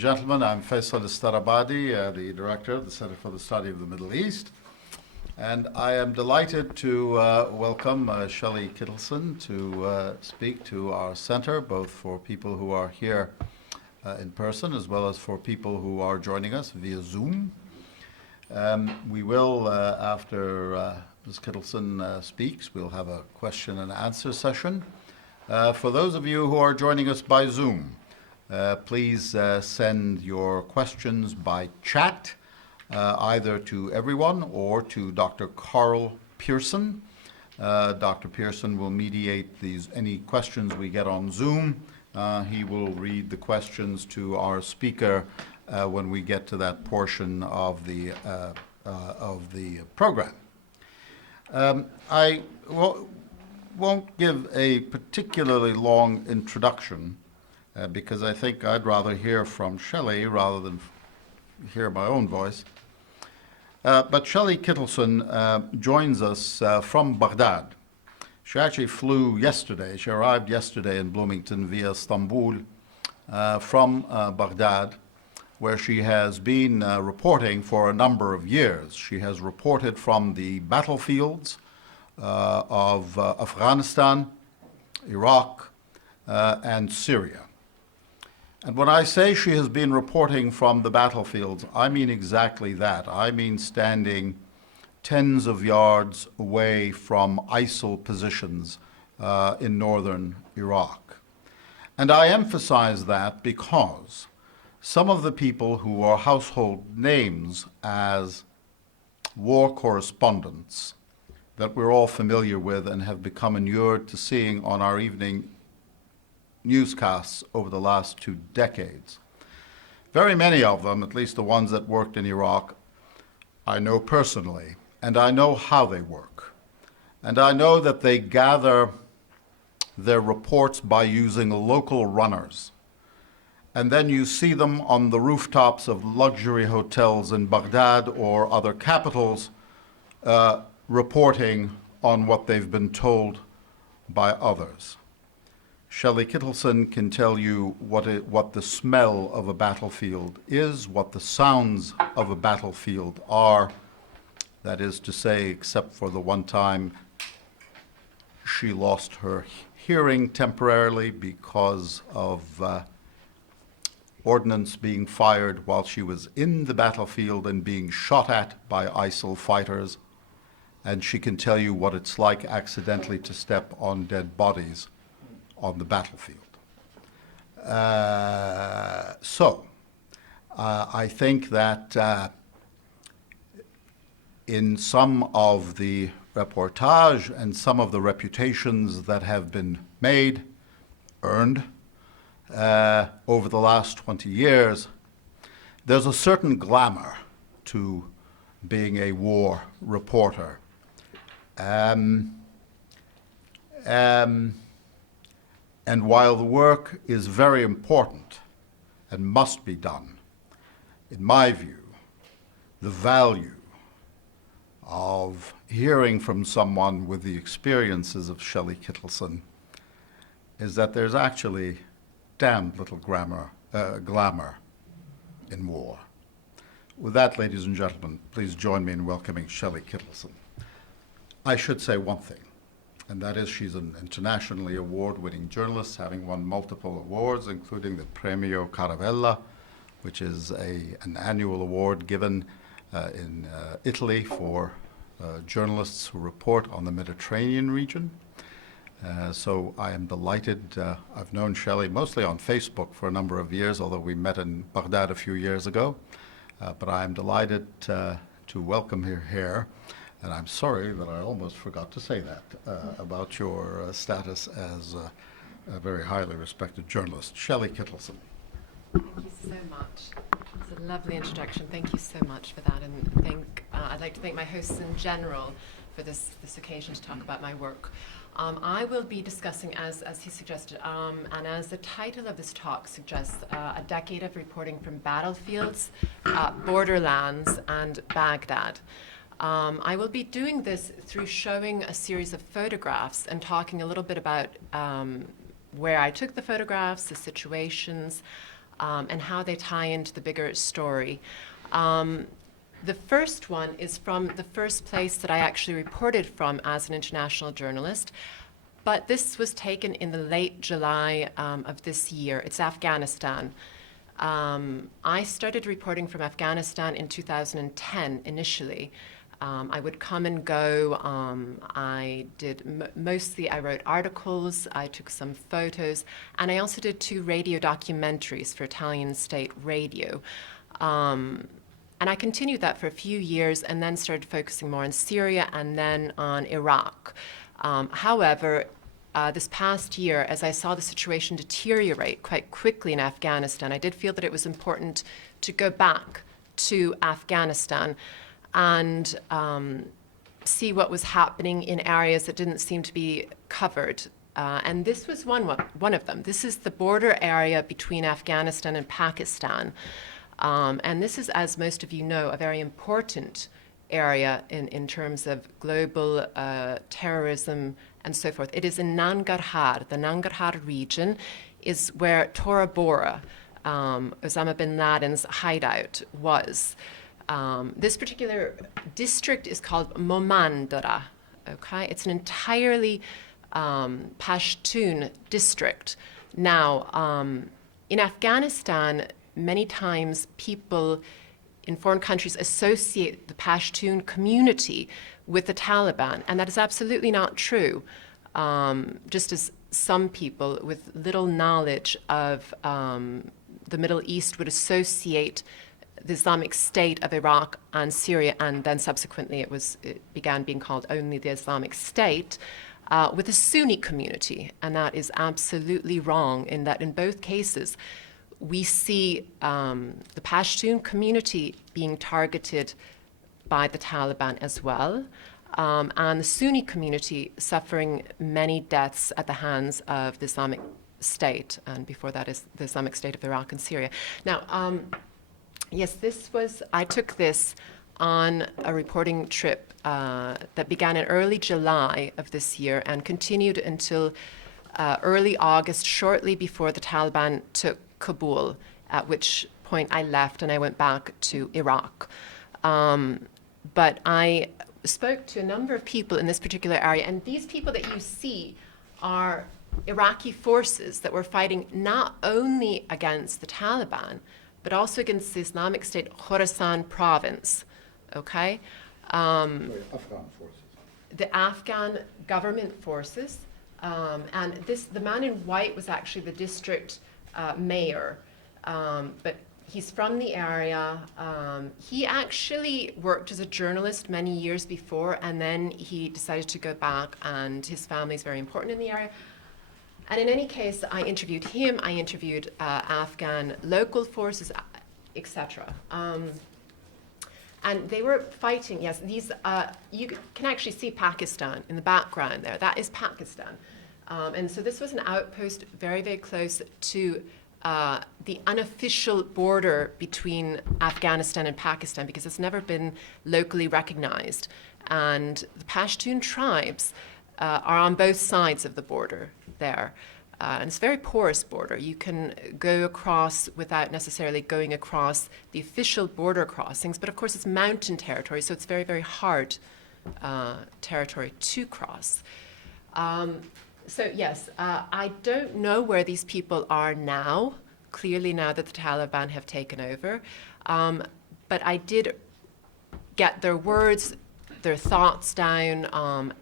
gentlemen. I'm Faisal Istarabadi, the director of the Center for the Study of the Middle East. And I am delighted to welcome Shelly Kittleson to speak to our center, both for people who are here in person as well as for people who are joining us via Zoom. We will, after Ms. Kittleson speaks, we'll have a question and answer session. For those of you who are joining us by Zoom, please send your questions by chat, either to everyone or to Dr. Carl Pearson. Dr. Pearson will mediate any questions we get on Zoom. He will read the questions to our speaker when we get to that portion of the program. I won't give a particularly long introduction because I think I'd rather hear from Shelly rather than hear my own voice. But Shelly Kittleson joins us from Baghdad. She actually flew yesterday. She arrived yesterday in Bloomington via Istanbul from Baghdad, where she has been reporting for a number of years. She has reported from the battlefields of Afghanistan, Iraq, and Syria. And when I say she has been reporting from the battlefields, I mean exactly that. I mean standing tens of yards away from ISIL positions in northern Iraq. And I emphasize that because some of the people who are household names as war correspondents that we're all familiar with and have become inured to seeing on our evening newscasts over the last 2 decades. Very many of them, at least the ones that worked in Iraq, I know personally, and I know how they work. And I know that they gather their reports by using local runners. And then you see them on the rooftops of luxury hotels in Baghdad or other capitals reporting on what they've been told by others. Shelly Kittleson can tell you what the smell of a battlefield is, what the sounds of a battlefield are. That is to say, except for the one time she lost her hearing temporarily because of ordnance being fired while she was in the battlefield and being shot at by ISIL fighters. And she can tell you what it's like accidentally to step on dead bodies on the battlefield. I think that in some of the reportage and some of the reputations that have been earned over the last 20 years, there's a certain glamour to being a war reporter. And while the work is very important and must be done, in my view, the value of hearing from someone with the experiences of Shelly Kittleson is that there's actually damned little glamour in war. With that, ladies and gentlemen, please join me in welcoming Shelly Kittleson. I should say one thing, and that is she's an internationally award-winning journalist, having won multiple awards, including the Premio Caravella, which is an annual award given in Italy for journalists who report on the Mediterranean region. So I am delighted. I've known Shelly mostly on Facebook for a number of years, although we met in Baghdad a few years ago. But I am delighted to welcome her here. And I'm sorry that I almost forgot to say that about your status as a very highly respected journalist. Shelly Kittleson. Thank you so much. It's a lovely introduction. Thank you so much for that. And I'd like to thank my hosts in general for this occasion to talk about my work. I will be discussing, as he suggested, and as the title of this talk suggests, a decade of reporting from battlefields, Borderlands, and Baghdad. I will be doing this through showing a series of photographs and talking a little bit about where I took the photographs, the situations, and how they tie into the bigger story. The first one is from the first place that I actually reported from as an international journalist, but this was taken in the late July of this year. It's Afghanistan. I started reporting from Afghanistan in 2010 initially. I would come and go. I did mostly, I wrote articles, I took some photos, and I also did 2 radio documentaries for Italian state radio. And I continued that for a few years and then started focusing more on Syria and then on Iraq. However, this past year, as I saw the situation deteriorate quite quickly in Afghanistan, I did feel that it was important to go back to Afghanistan and see what was happening in areas that didn't seem to be covered. And this was one of them. This is the border area between Afghanistan and Pakistan. And this is, as most of you know, a very important area in terms of global terrorism and so forth. It is in Nangarhar. The Nangarhar region is where Tora Bora, Osama bin Laden's hideout, was. This particular district is called Momandara. Okay, it's an entirely Pashtun district. Now, in Afghanistan, many times people in foreign countries associate the Pashtun community with the Taliban, and that is absolutely not true. Just as some people with little knowledge of the Middle East would associate the Islamic State of Iraq and Syria, and then subsequently it began being called only the Islamic State, with the Sunni community. And that is absolutely wrong, in that in both cases, we see the Pashtun community being targeted by the Taliban as well, and the Sunni community suffering many deaths at the hands of the Islamic State, and before that is the Islamic State of Iraq and Syria. Now, yes, I took this on a reporting trip that began in early July of this year and continued until early August, shortly before the Taliban took Kabul, at which point I left and I went back to Iraq. But I spoke to a number of people in this particular area, and these people that you see are Iraqi forces that were fighting not only against the Taliban, but also against the Islamic State Khorasan province, okay? Afghan forces. The Afghan government forces, and the man in white was actually the district mayor, but he's from the area. He actually worked as a journalist many years before, and then he decided to go back, and his family is very important in the area. And in any case, I interviewed him, I interviewed Afghan local forces, etc. And they were fighting, yes, you can actually see Pakistan in the background there. That is Pakistan. And so this was an outpost very, very close to the unofficial border between Afghanistan and Pakistan, because it's never been locally recognized. And the Pashtun tribes are on both sides of the border there. And it's a very porous border. You can go across without necessarily going across the official border crossings, but of course it's mountain territory, so it's very, very hard territory to cross. So yes, I don't know where these people are now, clearly now that the Taliban have taken over, but I did get their words, their thoughts down,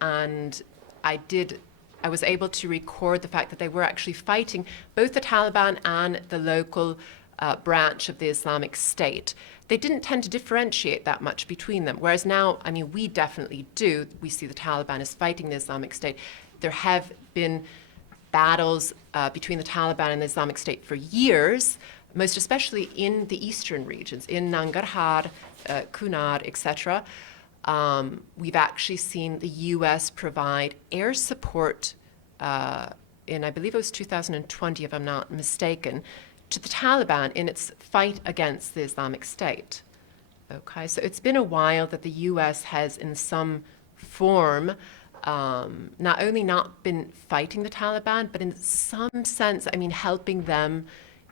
and I was able to record the fact that they were actually fighting both the Taliban and the local branch of the Islamic State. They didn't tend to differentiate that much between them, whereas now, I mean, we definitely do. We see the Taliban as fighting the Islamic State. There have been battles between the Taliban and the Islamic State for years, most especially in the eastern regions, in Nangarhar, Kunar, etc. We've actually seen the U.S. provide air support in, I believe it was 2020, if I'm not mistaken, to the Taliban in its fight against the Islamic State. Okay, so it's been a while that the U.S. has, in some form, not only not been fighting the Taliban, but in some sense, I mean, helping them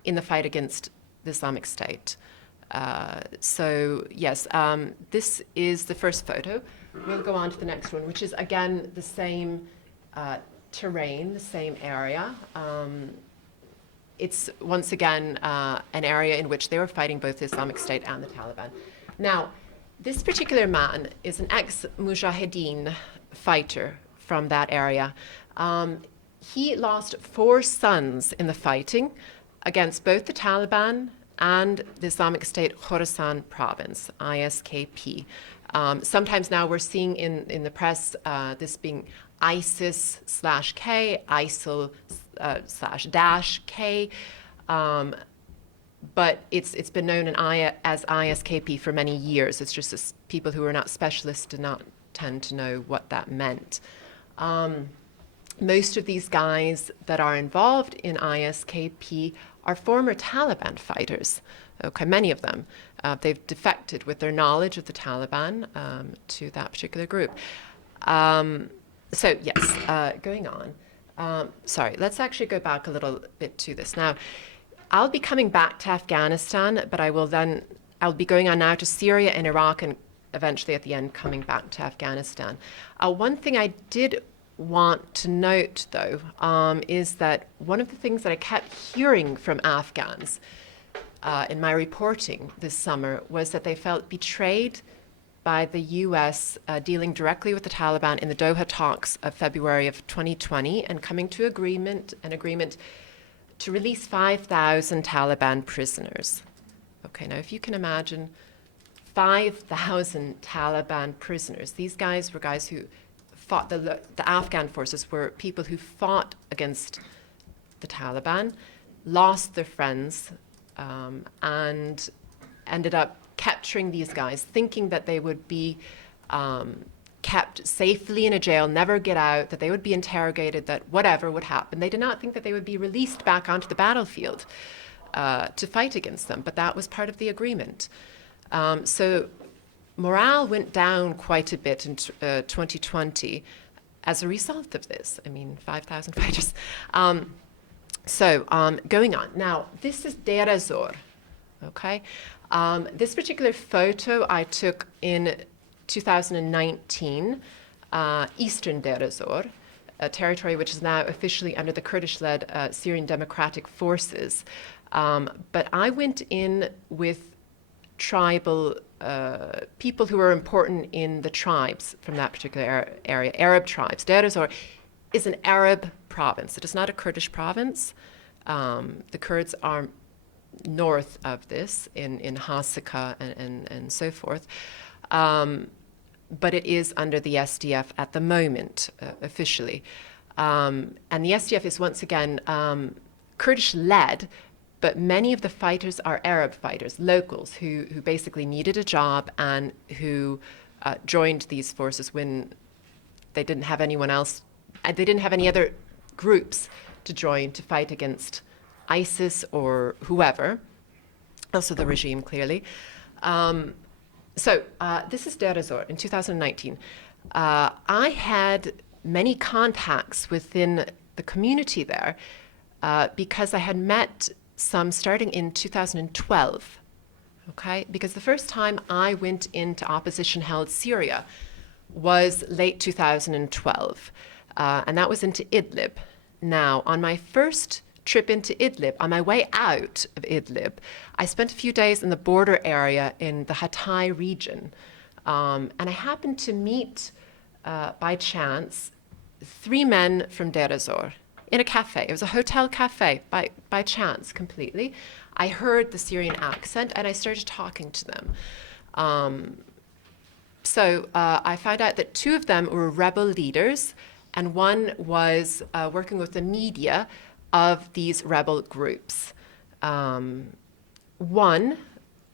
in the fight against the Islamic State. So yes, this is the first photo. We'll go on to the next one, which is again the same terrain, the same area. It's once again an area in which they were fighting both the Islamic State and the Taliban. Now, this particular man is an ex-Mujahideen fighter from that area. He lost 4 sons in the fighting against both the Taliban and the Islamic State Khorasan province, ISKP. Sometimes now we're seeing in the press this being ISIS/K, ISIL/K, but it's been known as ISKP for many years. It's just people who are not specialists do not tend to know what that meant. Most of these guys that are involved in ISKP are former Taliban fighters. Okay, many of them. They've defected with their knowledge of the Taliban to that particular group. So yes, going on. Sorry, let's actually go back a little bit to this. Now, I'll be coming back to Afghanistan, but I'll be going on now to Syria and Iraq, and eventually at the end coming back to Afghanistan. One thing I did want to note, though, is that one of the things that I kept hearing from Afghans in my reporting this summer was that they felt betrayed by the U.S. Dealing directly with the Taliban in the Doha talks of February of 2020 and coming to an agreement to release 5,000 Taliban prisoners. Okay, now if you can imagine 5,000 Taliban prisoners. These guys were guys who fought, the Afghan forces were people who fought against the Taliban, lost their friends, and ended up capturing these guys, thinking that they would be kept safely in a jail, never get out, that they would be interrogated, that whatever would happen. They did not think that they would be released back onto the battlefield to fight against them, but that was part of the agreement. So morale went down quite a bit in 2020 as a result of this. I mean, 5,000 fighters. Going on. Now, this is Deir ez-Zor, okay? This particular photo I took in 2019, eastern Deir ez-Zor, a territory which is now officially under the Kurdish-led Syrian Democratic Forces. But I went in with tribal people who are important in the tribes from that particular area, Arab tribes. Deir ez-Zor is an Arab province. It is not a Kurdish province. The Kurds are north of this in Hasaka and so forth. But it is under the SDF at the moment, officially. And the SDF is once again Kurdish-led, but many of the fighters are Arab fighters, locals, who basically needed a job and who joined these forces when they didn't have anyone else, they didn't have any other groups to join to fight against ISIS or whoever, also the regime, clearly. This is Deir ez-Zor in 2019. I had many contacts within the community there because I had met some starting in 2012, okay? Because the first time I went into opposition-held Syria was late 2012, and that was into Idlib. Now, on my first trip into Idlib, on my way out of Idlib, I spent a few days in the border area in the Hatay region, and I happened to meet, by chance, 3 men from Deir ez-Zor in a cafe. It was a hotel cafe, by chance, completely. I heard the Syrian accent, and I started talking to them. I found out that 2 of them were rebel leaders, and one was working with the media of these rebel groups. One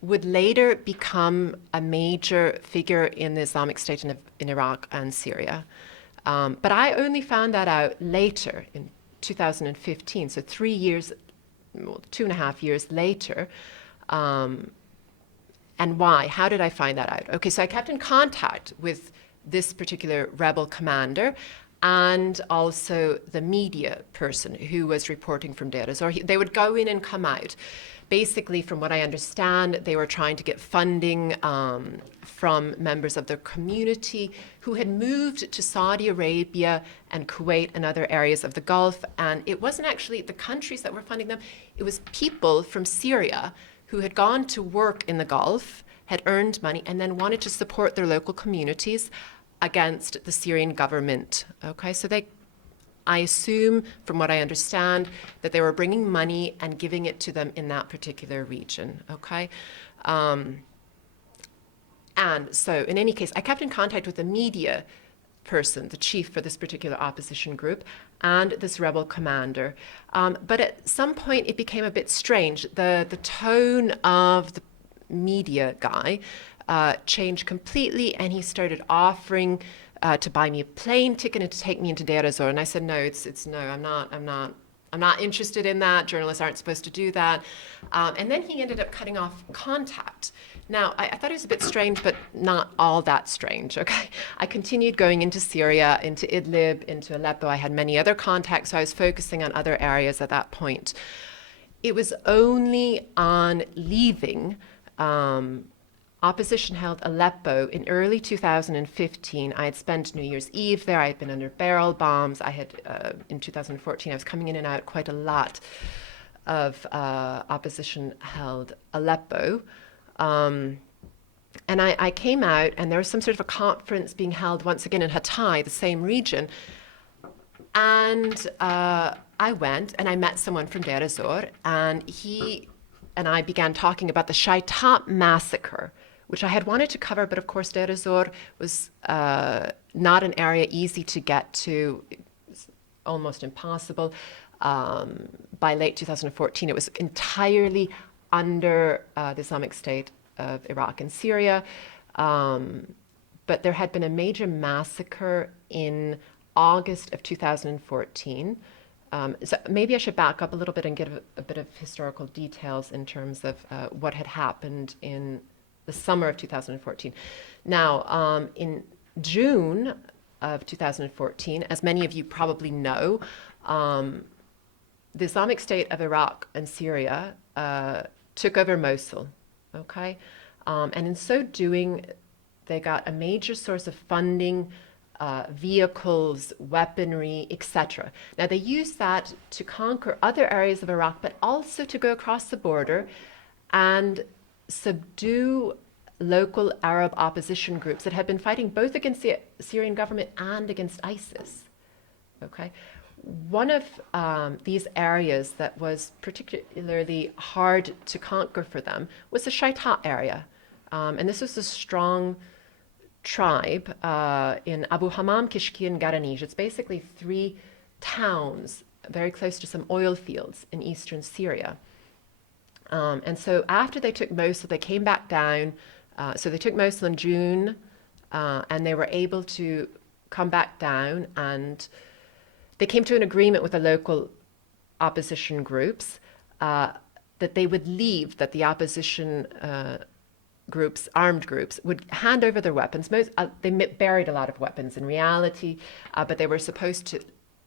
would later become a major figure in the Islamic State in Iraq and Syria. But I only found that out later in 2015, so 3 years, well, 2.5 years later. And why? How did I find that out? Okay, so I kept in contact with this particular rebel commander, and also the media person who was reporting from Deir ez-Zor. They would go in and come out. Basically, from what I understand, they were trying to get funding from members of their community who had moved to Saudi Arabia and Kuwait and other areas of the Gulf. And it wasn't actually the countries that were funding them, it was people from Syria who had gone to work in the Gulf, had earned money, and then wanted to support their local communities against the Syrian government. Okay, so I assume, from what I understand, that they were bringing money and giving it to them in that particular region, okay? And so, in any case, I kept in contact with the media person, the chief for this particular opposition group, and this rebel commander. But at some point, it became a bit strange. The tone of the media guy changed completely, and he started offering to buy me a plane ticket and to take me into Deir ez-Zor. And I said, no, it's no, I'm not interested in that. Journalists aren't supposed to do that. And then he ended up cutting off contact. Now, I thought it was a bit strange, but not all that strange, okay? I continued going into Syria, into Idlib, into Aleppo. I had many other contacts, so I was focusing on other areas at that point. It was only on leaving opposition held Aleppo in early 2015. I had spent New Year's Eve there. I had been under barrel bombs. I had, in 2014, I was coming in and out quite a lot of opposition held Aleppo. And I came out, and there was some sort of a conference being held once again in Hatay, the same region. And I went, and I met someone from Deir ez-Zor, and he and I began talking about the Shaitat massacre, which I had wanted to cover, but of course Deir ez-Zor was not an area easy to get to. It was almost impossible. By late 2014, it was entirely under the Islamic State of Iraq and Syria. But there had been a major massacre in August of 2014. So maybe I should back up a little bit and give a bit of historical details in terms of what had happened in the summer of 2014. Now, in June of 2014, as many of you probably know, the Islamic State of Iraq and Syria took over Mosul, okay? And in so doing, they got a major source of funding, vehicles, weaponry, etc. Now, they used that to conquer other areas of Iraq, but also to go across the border and subdue local Arab opposition groups that had been fighting both against the Syrian government and against ISIS, okay? One of these areas that was particularly hard to conquer for them was the Shaitat area. And this was a strong tribe in Abu Hammam, Kishki, and Garanij. It's basically 3 towns very close to some oil fields in eastern Syria. And so after they took Mosul, they came back down. So they took Mosul in June, and they were able to come back down, and they came to an agreement with the local opposition groups that they would leave, that the opposition groups, armed groups, would hand over their weapons. They buried a lot of weapons in reality, but they were supposed to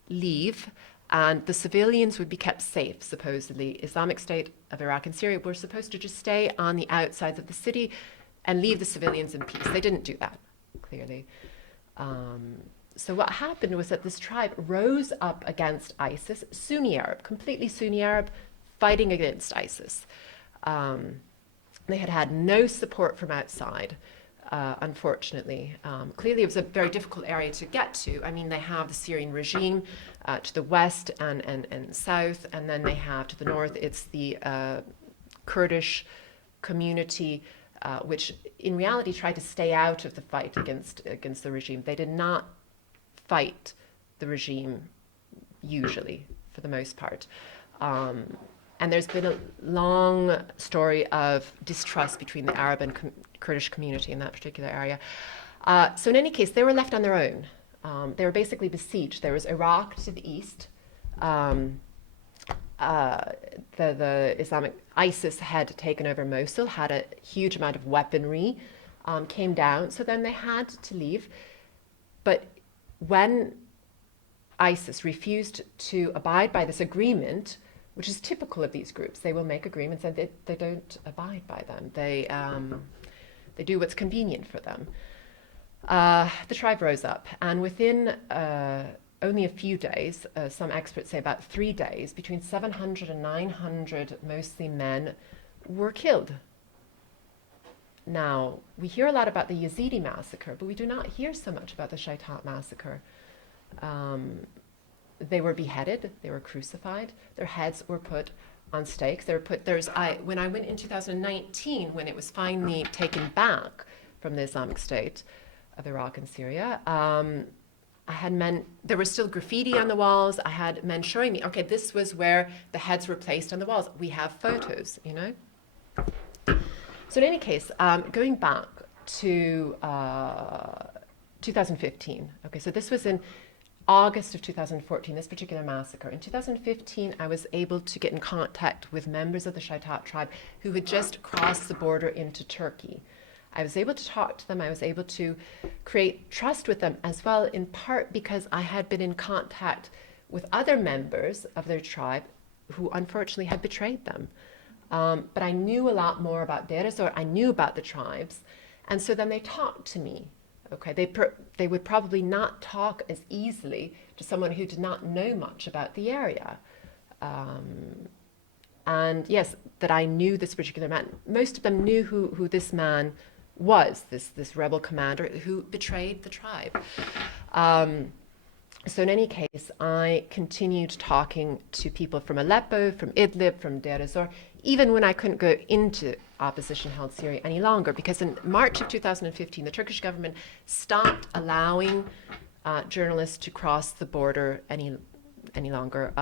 leave, and the civilians would be kept safe, supposedly. Islamic State of Iraq and Syria were supposed to just stay on the outsides of the city and leave the civilians in peace. They didn't do that, clearly. So what happened was that this tribe rose up against ISIS, Sunni Arab, completely Sunni Arab, fighting against ISIS. They had had no support from outside, unfortunately. Clearly, it was a very difficult area to get to. I mean, they have the Syrian regime to the west and south, and then they have to the north, it's the Kurdish community, which in reality tried to stay out of the fight against the regime. They did not fight the regime, usually, for the most part. And there's been a long story of distrust between the Arab and Kurdish community in that particular area. So in any case, they were left on their own. They were basically besieged. There was Iraq to the east. The Islamic ISIS had taken over Mosul, had a huge amount of weaponry, came down. So then they had to leave. But when ISIS refused to abide by this agreement, which is typical of these groups. They will make agreements and they don't abide by them. They do what's convenient for them. The tribe rose up, and within only a few days, some experts say about 3 days, between 700 and 900, mostly men, were killed. Now, we hear a lot about the Yazidi massacre, but we do not hear so much about the Shaitat massacre. They were beheaded, they were crucified, their heads were put on stakes. They were put, when I went in 2019, when it was finally taken back from the Islamic State of Iraq and Syria, I had men, there was still graffiti on the walls. I had men showing me, okay, this was where the heads were placed on the walls. We have photos, you know? So in any case, going back to 2015, okay, so this was in August of 2014, this particular massacre. In 2015, I was able to get in contact with members of the Shaitat tribe who had just crossed the border into Turkey. I was able to talk to them. I was able to create trust with them as well, in part because I had been in contact with other members of their tribe who unfortunately had betrayed them. But I knew a lot more about Deir ez-Zor. I knew about the tribes. And so then they talked to me. Okay, they would probably not talk as easily to someone who did not know much about the area. And yes, that I knew this particular man. Most of them knew who this man was, this rebel commander who betrayed the tribe. So in any case, I continued talking to people from Aleppo, from Idlib, from Deir ez-Zor, even when I couldn't go into opposition-held Syria any longer, because in March of 2015, the Turkish government stopped allowing journalists to cross the border any longer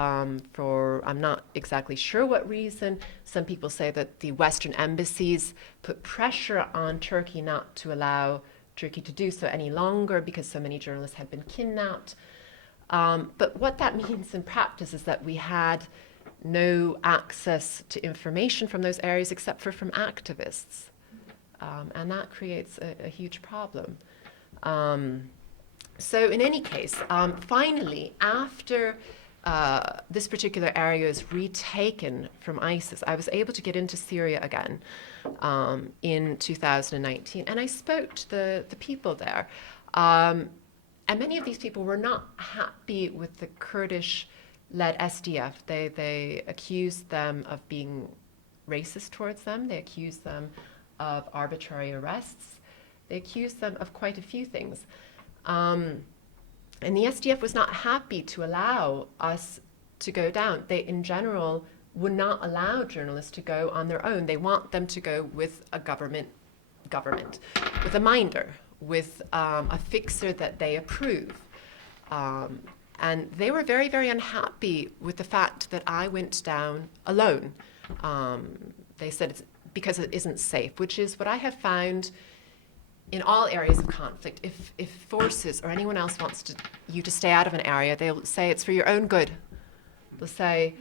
for, I'm not exactly sure what reason. Some people say that the Western embassies put pressure on Turkey not to allow Turkey to do so any longer because so many journalists had been kidnapped. But what that means in practice is that we had no access to information from those areas except for from activists. And that creates a huge problem. So in any case, finally, after this particular area is retaken from ISIS, I was able to get into Syria again in 2019. And I spoke to the people there. And many of these people were not happy with the Kurdish-led SDF. They accused them of being racist towards them. They accused them of arbitrary arrests. They accused them of quite a few things. And the SDF was not happy to allow us to go down. They, in general, would not allow journalists to go on their own. They want them to go with a government, with a minder, with a fixer that they approve. And they were very, very unhappy with the fact that I went down alone. They said it's because it isn't safe, which is what I have found in all areas of conflict. If forces or anyone else wants you to stay out of an area, they'll say it's for your own good. They'll say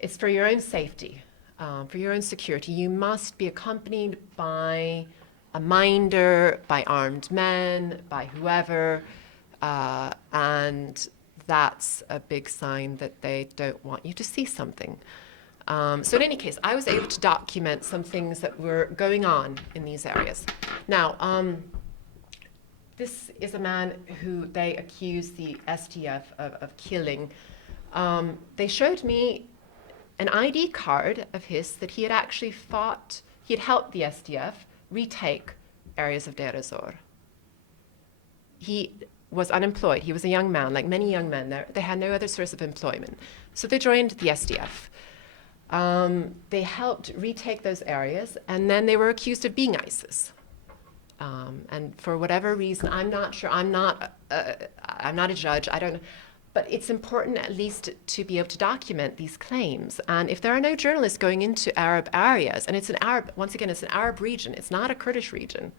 it's for your own safety, for your own security. You must be accompanied by a minder, by armed men, by whoever, and that's a big sign that they don't want you to see something. So in any case, I was able to document some things that were going on in these areas. Now, this is a man who they accused the SDF of killing. They showed me an ID card of his that he had actually fought, he had helped the SDF retake areas of Deir ez-Zor. He was unemployed. He was a young man, like many young men there. They had no other source of employment. So they joined the SDF. They helped retake those areas, and then they were accused of being ISIS. And for whatever reason, I'm not sure, I'm not a judge, I don't know, but it's important at least to be able to document these claims. And if there are no journalists going into Arab areas, and it's an Arab, once again, it's an Arab region, it's not a Kurdish region.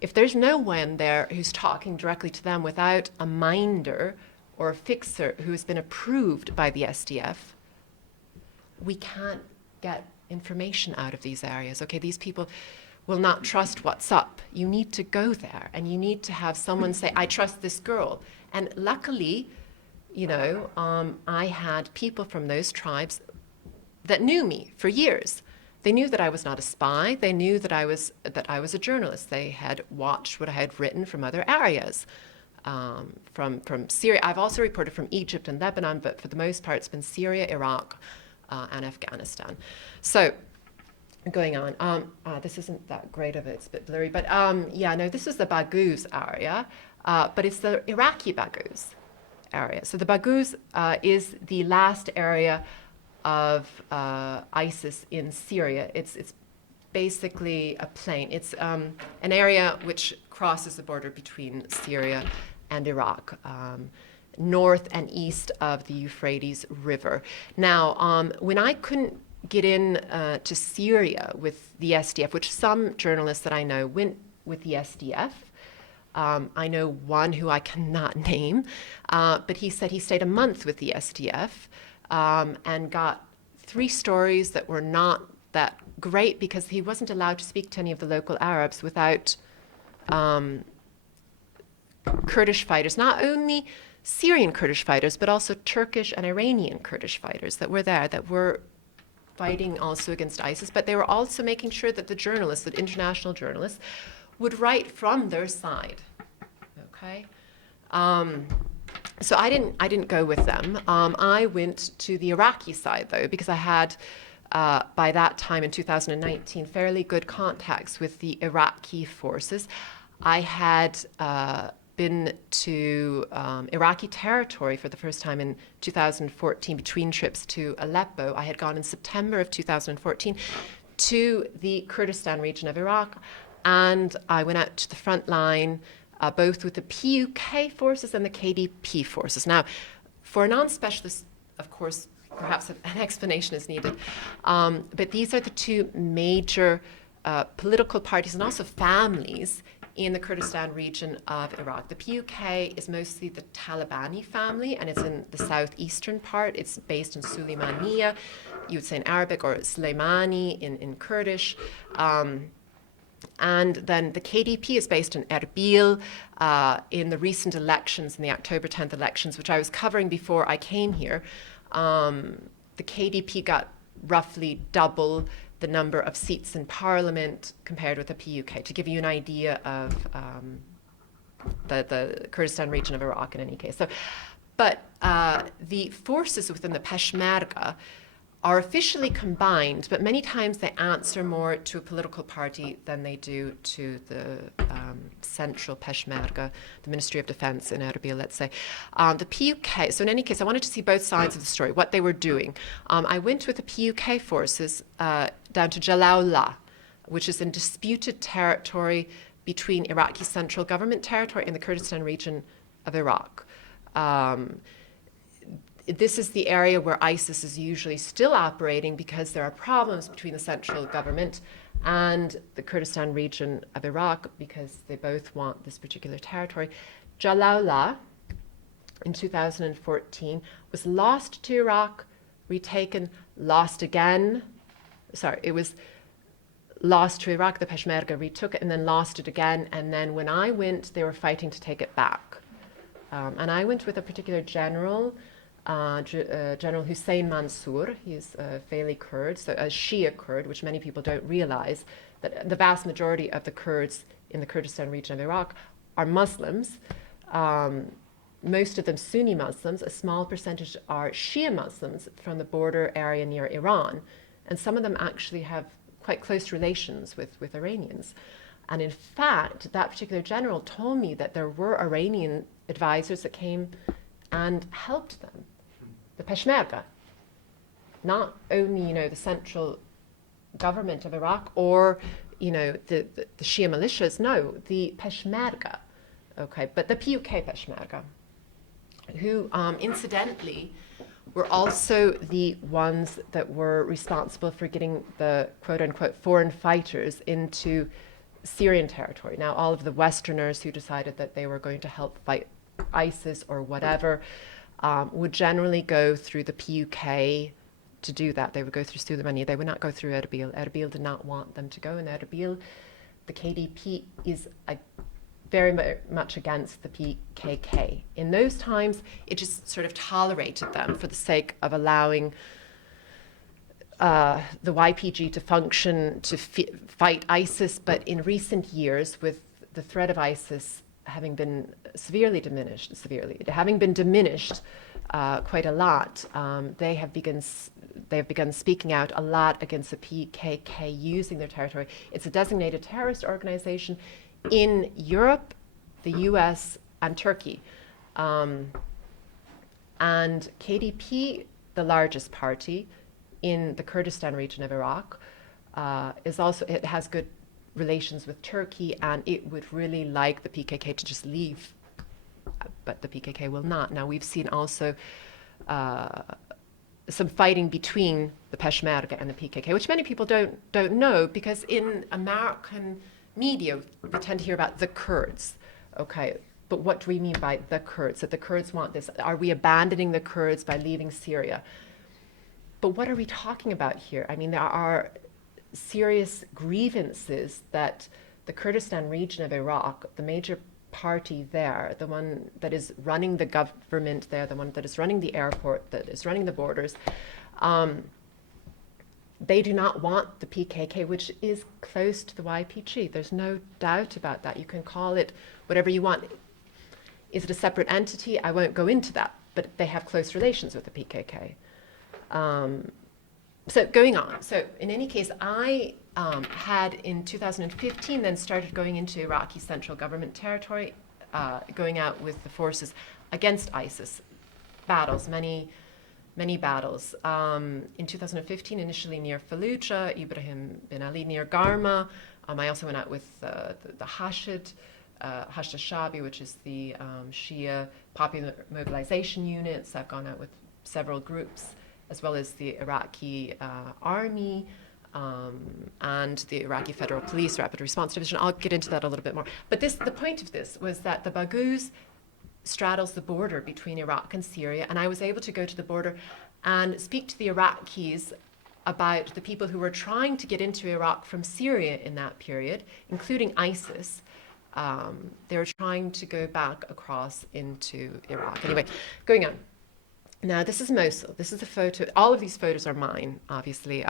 If there's no one there who's talking directly to them without a minder or a fixer who has been approved by the SDF, we can't get information out of these areas. Okay, these people will not trust what's up. You need to go there, and you need to have someone say, I trust this girl. And luckily, I had people from those tribes that knew me for years. They knew that I was not a spy. They knew that I was a journalist. They had watched what I had written from other areas, from Syria. I've also reported from Egypt and Lebanon, but for the most part, it's been Syria, Iraq, and Afghanistan. So, going on. This isn't that great of it. It's a bit blurry, but this is the Baghouz area, but it's the Iraqi Baghouz area. So the Baghouz is the last area of ISIS in Syria. It's basically a plain. It's an area which crosses the border between Syria and Iraq, north and east of the Euphrates River. Now, when I couldn't get in to Syria with the SDF, which some journalists that I know went with the SDF, I know one who I cannot name, but he said he stayed a month with the SDF and got 3 stories that were not that great because he wasn't allowed to speak to any of the local Arabs without Kurdish fighters, not only Syrian Kurdish fighters, but also Turkish and Iranian Kurdish fighters that were there, that were fighting also against ISIS, but they were also making sure that the journalists, the international journalists, would write from their side. Okay, so I didn't go with them. I went to the Iraqi side though, because I had by that time in 2019 fairly good contacts with the Iraqi forces. I had been to Iraqi territory for the first time in 2014 between trips to Aleppo. I had gone in September of 2014 to the Kurdistan region of Iraq, and I went out to the front line both with the PUK forces and the KDP forces. Now, for a non-specialist, of course, perhaps an explanation is needed, but these are the 2 major political parties and also families in the Kurdistan region of Iraq. The PUK is mostly the Talabani family, and it's in the southeastern part. It's based in Suleimaniya, you would say in Arabic, or Sulaimani in Kurdish. And then the KDP is based in Erbil. In the recent elections, in the October 10th elections, which I was covering before I came here, the KDP got roughly double the number of seats in parliament compared with the PUK, to give you an idea of the Kurdistan region of Iraq in any case. So, but the forces within the Peshmerga are officially combined, but many times they answer more to a political party than they do to the central Peshmerga, the Ministry of Defense in Erbil, let's say. The PUK, so in any case, I wanted to see both sides of the story, what they were doing. I went with the PUK forces down to Jalaulah, which is in disputed territory between Iraqi central government territory and the Kurdistan region of Iraq. This is the area where ISIS is usually still operating because there are problems between the central government and the Kurdistan region of Iraq because they both want this particular territory. Jalaulah in 2014 was lost to Iraq, retaken, lost again. Sorry, it was lost to Iraq, the Peshmerga retook it and then lost it again. And then when I went, they were fighting to take it back. And I went with a particular general, General Hussein Mansour. He's a Faili Kurd, so a Shia Kurd, which many people don't realize, that the vast majority of the Kurds in the Kurdistan region of Iraq are Muslims. Most of them Sunni Muslims. A small percentage are Shia Muslims from the border area near Iran. And some of them actually have quite close relations with Iranians. And in fact, that particular general told me that there were Iranian advisors that came and helped them. The Peshmerga, not only, the central government of Iraq or, the Shia militias, no, the Peshmerga, okay, but the PUK Peshmerga, who incidentally were also the ones that were responsible for getting the quote-unquote foreign fighters into Syrian territory. Now, all of the Westerners who decided that they were going to help fight ISIS or whatever would generally go through the PUK to do that. They would go through Suleimani. They would not go through Erbil. Erbil did not want them to go. In Erbil, the KDP is much against the PKK. In those times, it just sort of tolerated them for the sake of allowing the YPG to function, to fight ISIS. But in recent years, with the threat of ISIS having been having been diminished quite a lot, they have begun speaking out a lot against the PKK using their territory. It's a designated terrorist organization in Europe, the US, and Turkey. And KDP, the largest party in the Kurdistan region of Iraq, it has good relations with Turkey, and it would really like the PKK to just leave, but the PKK will not. Now, we've seen also some fighting between the Peshmerga and the PKK, which many people don't know, because in American media, we tend to hear about the Kurds. Okay, but what do we mean by the Kurds? That the Kurds want this? Are we abandoning the Kurds by leaving Syria? But what are we talking about here? I mean, there are serious grievances that the Kurdistan region of Iraq, the major party there, the one that is running the government there, the one that is running the airport, that is running the borders, they do not want the PKK, which is close to the YPG. There's no doubt about that. You can call it whatever you want. Is it a separate entity? I won't go into that, but they have close relations with the PKK. So going on. So in any case, I had in 2015 then started going into Iraqi central government territory, going out with the forces against ISIS. Battles, many battles. In 2015, initially near Fallujah, Ibrahim bin Ali near Garma. I also went out with the Hashd Shabi, which is the Shia Popular Mobilization Units. I've gone out with several groups, as well as the Iraqi army and the Iraqi Federal Police Rapid Response Division. I'll get into that a little bit more. But the point of this was that the Baghouz straddles the border between Iraq and Syria, and I was able to go to the border and speak to the Iraqis about the people who were trying to get into Iraq from Syria in that period, including ISIS. They were trying to go back across into Iraq. Anyway, going on. Now, this is Mosul. This is a photo. All of these photos are mine, obviously.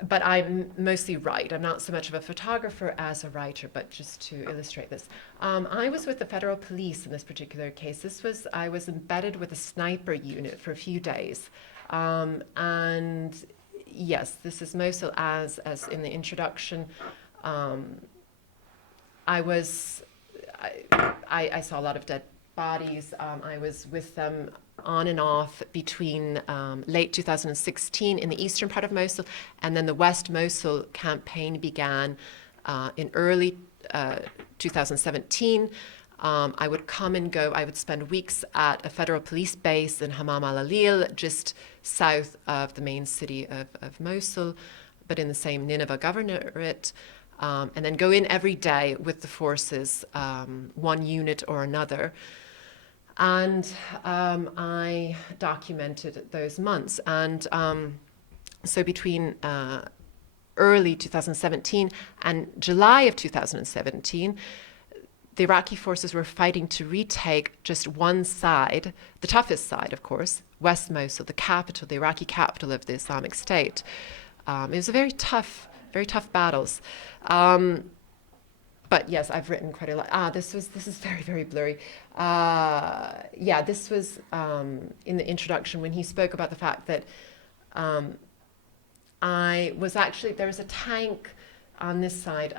But I mostly write. I'm not so much of a photographer as a writer, but just to illustrate this. I was with the federal police in this particular case. I was embedded with a sniper unit for a few days. And yes, this is Mosul as in the introduction. I saw a lot of dead bodies. I was with them on and off between late 2016 in the eastern part of Mosul, and then the West Mosul campaign began in early 2017. I would come and go. I would spend weeks at a federal police base in Hammam al-Alil, just south of the main city of Mosul, but in the same Nineveh governorate, and then go in every day with the forces, one unit or another. And I documented those months. And so between early 2017 and July of 2017, the Iraqi forces were fighting to retake just one side, the toughest side, of course, West Mosul, the capital, the Iraqi capital of the Islamic State. It was a very tough battles. But yes, I've written quite a lot. This is very, very blurry. This was in the introduction when he spoke about the fact that I was actually, there was a tank on this side,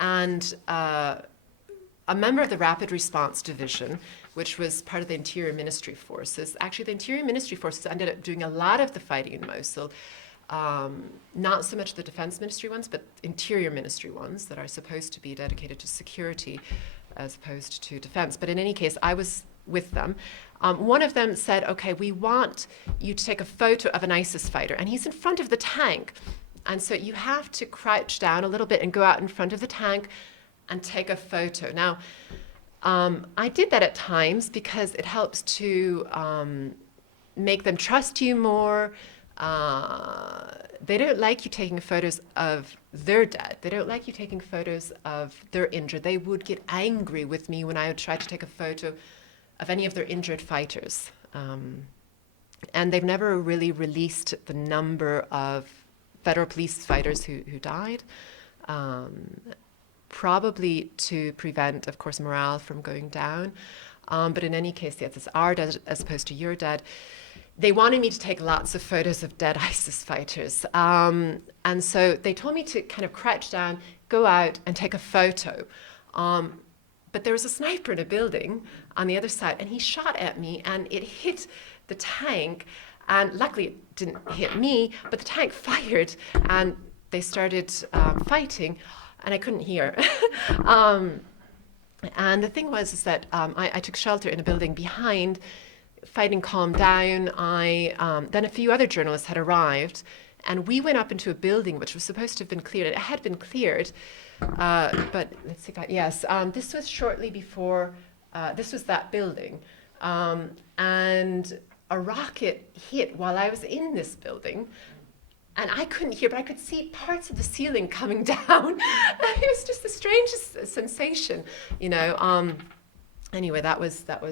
and a member of the Rapid Response Division, which was part of the Interior Ministry Forces. Actually, the Interior Ministry Forces ended up doing a lot of the fighting in Mosul. Not so much the Defense Ministry ones, but Interior Ministry ones that are supposed to be dedicated to security as opposed to defense. But in any case, I was with them. One of them said, okay, we want you to take a photo of an ISIS fighter, and he's in front of the tank. And so you have to crouch down a little bit and go out in front of the tank and take a photo. Now, I did that at times because it helps to make them trust you more. they don't like you taking photos of their dead. They don't like you taking photos of their injured. They would get angry with me when I would try to take a photo of any of their injured fighters. And they've never really released the number of federal police fighters who died, probably to prevent, of course, morale from going down. But in any case, yes, it's our dead as opposed to your dead. They wanted me to take lots of photos of dead ISIS fighters. And so they told me to kind of crouch down, go out and take a photo. But there was a sniper in a building on the other side, and he shot at me, and it hit the tank. And luckily it didn't hit me, but the tank fired, and they started fighting, and I couldn't hear. And the thing was is that I took shelter in a building behind. Fighting calmed down. Then a few other journalists had arrived, and we went up into a building which was supposed to have been cleared. It had been cleared, but let's see if yes, this was shortly before, this was that building. And a rocket hit while I was in this building, and I couldn't hear, but I could see parts of the ceiling coming down. It was just the strangest sensation, you know. Anyway, that was that.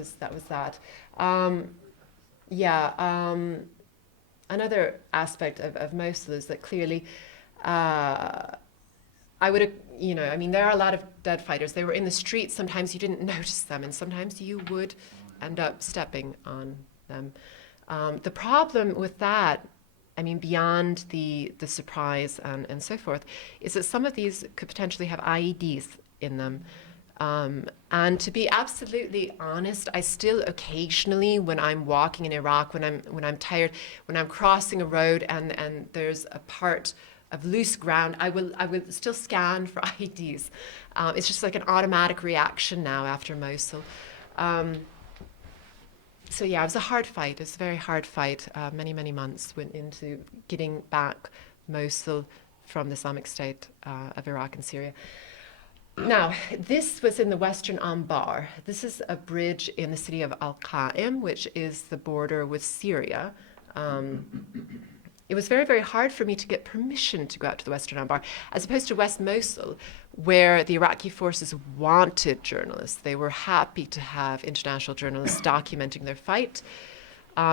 Another aspect of Mosul is that clearly, I would have, you know, I mean, there are a lot of dead fighters. They were in the streets. Sometimes you didn't notice them, and sometimes you would end up stepping on them. The problem with that, I mean, beyond the surprise and so forth, is that some of these could potentially have IEDs in them. And to be absolutely honest, I still occasionally, when I'm walking in Iraq, when I'm tired, when I'm crossing a road and there's a part of loose ground, I will still scan for IEDs. It's just like an automatic reaction now after Mosul. So yeah, it was a hard fight. It was a very hard fight. Many months went into getting back Mosul from the Islamic State of Iraq and Syria. Now, this was in the western Anbar. This is a bridge in the city of Al-Qaim, which is the border with Syria. It was very hard for me to get permission to go out to the western Anbar, as opposed to West Mosul, where the Iraqi forces wanted journalists. They were happy to have international journalists documenting their fight.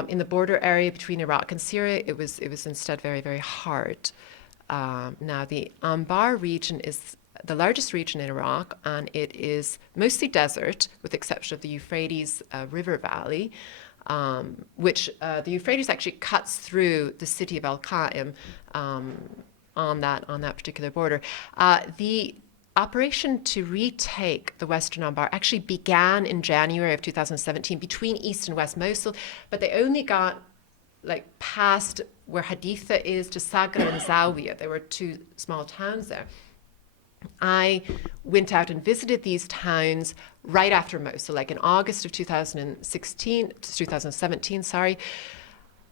In the border area between Iraq and Syria, it was instead very hard. Now, the Anbar region is the largest region in Iraq, and it is mostly desert, with the exception of the Euphrates River Valley, which the Euphrates actually cuts through the city of Al-Qaim on that particular border. The operation to retake the western Anbar actually began in January of 2017 between East and West Mosul, but they only got like past where Haditha is to Sagra and Zawiya. There were two small towns there. I went out and visited these towns right after Mosul, like in August of 2017, sorry.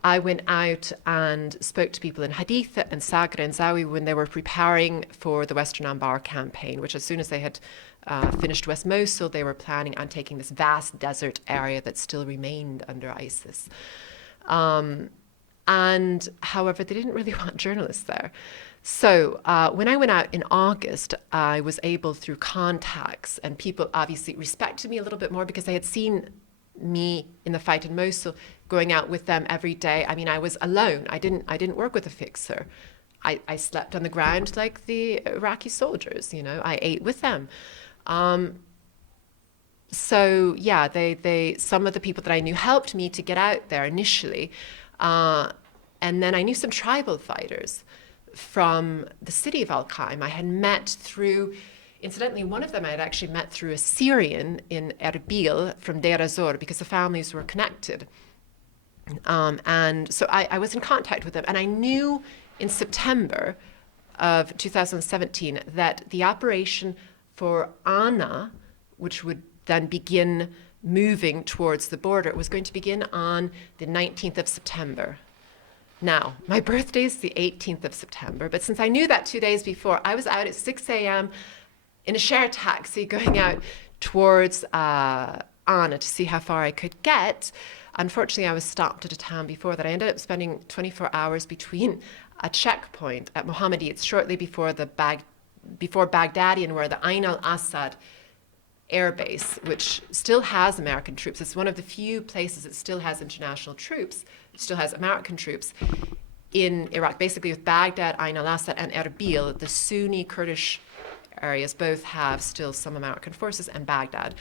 I went out and spoke to people in Haditha and Sagra and Zawi when they were preparing for the Western Anbar campaign, which as soon as they had finished West Mosul, they were planning on taking this vast desert area that still remained under ISIS. And however, they didn't really want journalists there. So when I went out in August, I was able, through contacts, and people obviously respected me a little bit more because they had seen me in the fight in Mosul, going out with them every day. I mean, I was alone. I didn't work with a fixer. I slept on the ground like the Iraqi soldiers, you know. I ate with them. So yeah, they some of the people that I knew helped me to get out there initially. And then I knew some tribal fighters from the city of Al-Qaim. I had met through, incidentally, one of them I had actually met through a Syrian in Erbil from Deir ez-Zor, because the families were connected. And so I was in contact with them, and I knew in September of 2017 that the operation for Anna, which would then begin moving towards the border, was going to begin on the 19th of September. Now, my birthday is the 18th of September, but since I knew that 2 days before, I was out at 6 a.m. in a shared taxi going out towards Anna to see how far I could get. unfortunately, I was stopped at a town before that. I ended up spending 24 hours between a checkpoint at Mohammadi. It's shortly before before Baghdadian, where the Ain al-Assad air base, which still has American troops. It's one of the few places that still has international troops, still has American troops in Iraq, basically with Baghdad, Ain al-Assad, and Erbil, the Sunni Kurdish areas both have still some American forces, and Baghdad,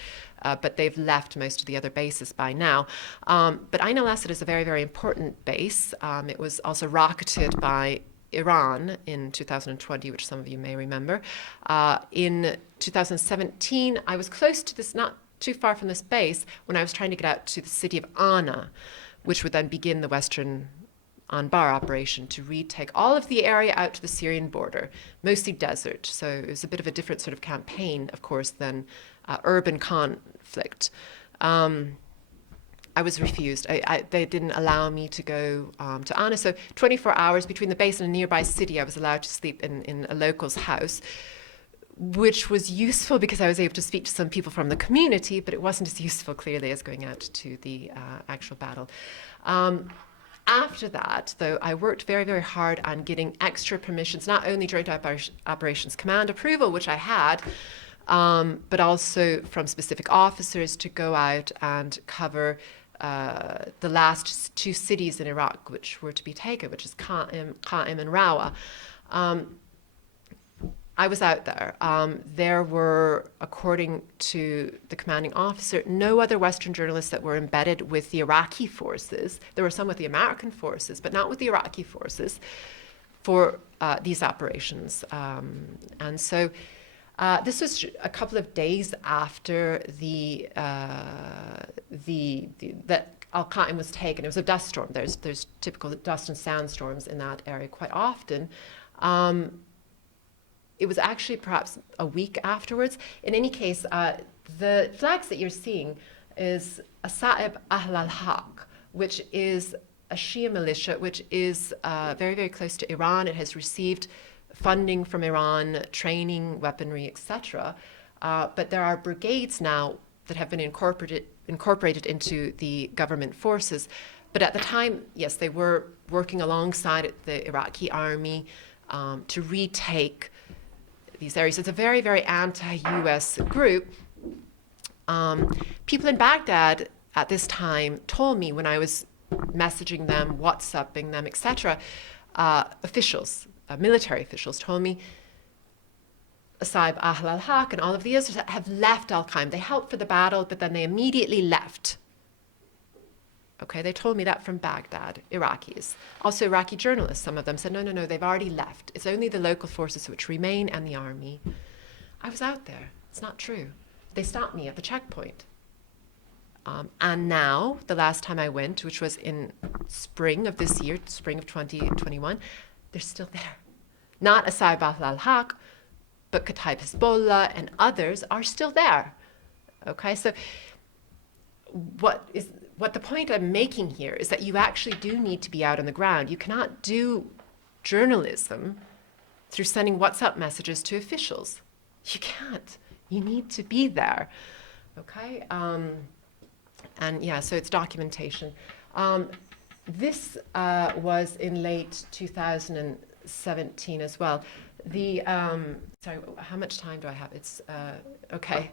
but they've left most of the other bases by now. But Ain al-Assad is a very, very important base. It was also rocketed by Iran in 2020, which some of you may remember. In 2017, I was close to this, not too far from this base, when I was trying to get out to the city of Anna, which would then begin the Western Anbar operation to retake all of the area out to the Syrian border, mostly desert. So it was a bit of a different sort of campaign, of course, than urban conflict. I was refused. They didn't allow me to go to Anna. So 24 hours between the base and a nearby city, I was allowed to sleep in a local's house, which was useful because I was able to speak to some people from the community, but it wasn't as useful, clearly, as going out to the actual battle. After that, though, I worked very, very hard on getting extra permissions, not only Joint Operations Command approval, which I had, but also from specific officers to go out and cover the last two cities in Iraq which were to be taken, which is Qa'im and Rawa. I was out there. There were, according to the commanding officer, no other Western journalists that were embedded with the Iraqi forces. There were some with the American forces, but not with the Iraqi forces for these operations. And so this was a couple of days after that Al-Qa'im was taken. It was a dust storm. There's typical dust and sandstorms in that area quite often. It was actually perhaps a week afterwards. In any case, the flags that you're seeing is Asa'ib Ahl al-Haq, which is a Shia militia, which is very, very close to Iran. It has received funding from Iran, training, weaponry, etc. But there are brigades now that have been incorporated into the government forces. But at the time, yes, they were working alongside the Iraqi army to retake these areas. It's a very, very anti-US group. People in Baghdad at this time told me, when I was messaging them, WhatsApping them, etc., officials, military officials told me, Asa'ib Ahl al-Haq and all of the others have left Al-Qaim. They helped for the battle, but then they immediately left. Okay, they told me that from Baghdad, Iraqis. Also Iraqi journalists, some of them said, no, they've already left. It's only the local forces which remain and the army. I was out there. It's not true. They stopped me at the checkpoint. And now, the last time I went, which was in spring of this year, spring of 2021, they're still there. Not Asa'ib Ahl al-Haq, but Kataib Hezbollah and others are still there. Okay, so what the point I'm making here is that you actually do need to be out on the ground. You cannot do journalism through sending WhatsApp messages to officials. You can't. You need to be there. Okay? And yeah, so it's documentation. This was in late 2017 as well. Sorry, how much time do I have? It's, okay.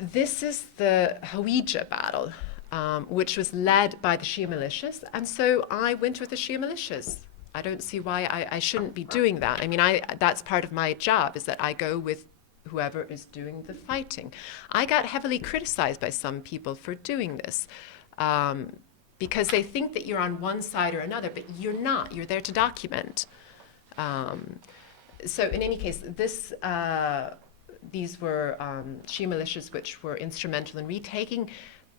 This is the Hawija battle, which was led by the Shia militias, and so I went with the Shia militias. I don't see why I shouldn't be doing that. I mean, that's part of my job, is that I go with whoever is doing the fighting. I got heavily criticized by some people for doing this, because they think that you're on one side or another, but you're not. You're there to document. So in any case, these were Shia militias which were instrumental in retaking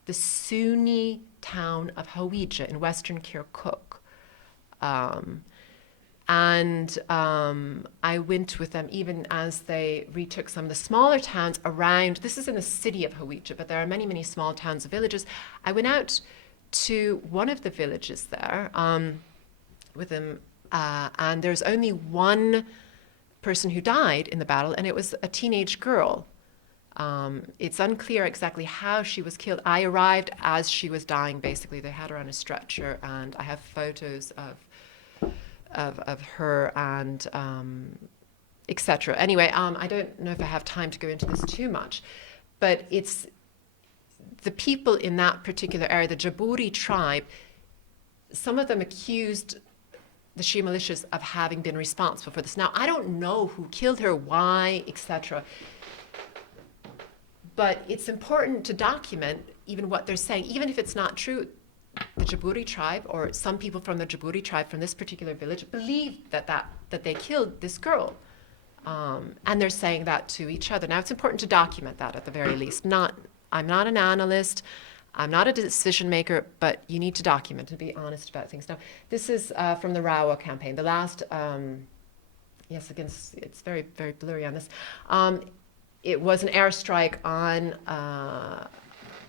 the Sunni town of Hawija in western Kirkuk. I went with them even as they retook some of the smaller towns around. This is in the city of Hawija, but there are many, many small towns and villages. I went out to one of the villages there with them, and there's only one person who died in the battle, and it was a teenage girl. It's unclear exactly how she was killed. I arrived as she was dying, basically. They had her on a stretcher, and I have photos of her and etc. Anyway, I don't know if I have time to go into this too much, but it's the people in that particular area, the Jaburi tribe, some of them accused the Shia militias of having been responsible for this. Now, I don't know who killed her, why, etc. But it's important to document even what they're saying, even if it's not true. The Jaburi tribe, or some people from the Jaburi tribe from this particular village, believe that they killed this girl. And they're saying that to each other. Now, it's important to document that at the very least. I'm not an analyst, I'm not a decision maker, but you need to document and be honest about things. Now, this is from the Rawa campaign. The last, yes, again, it's very, very blurry on this. It was an airstrike on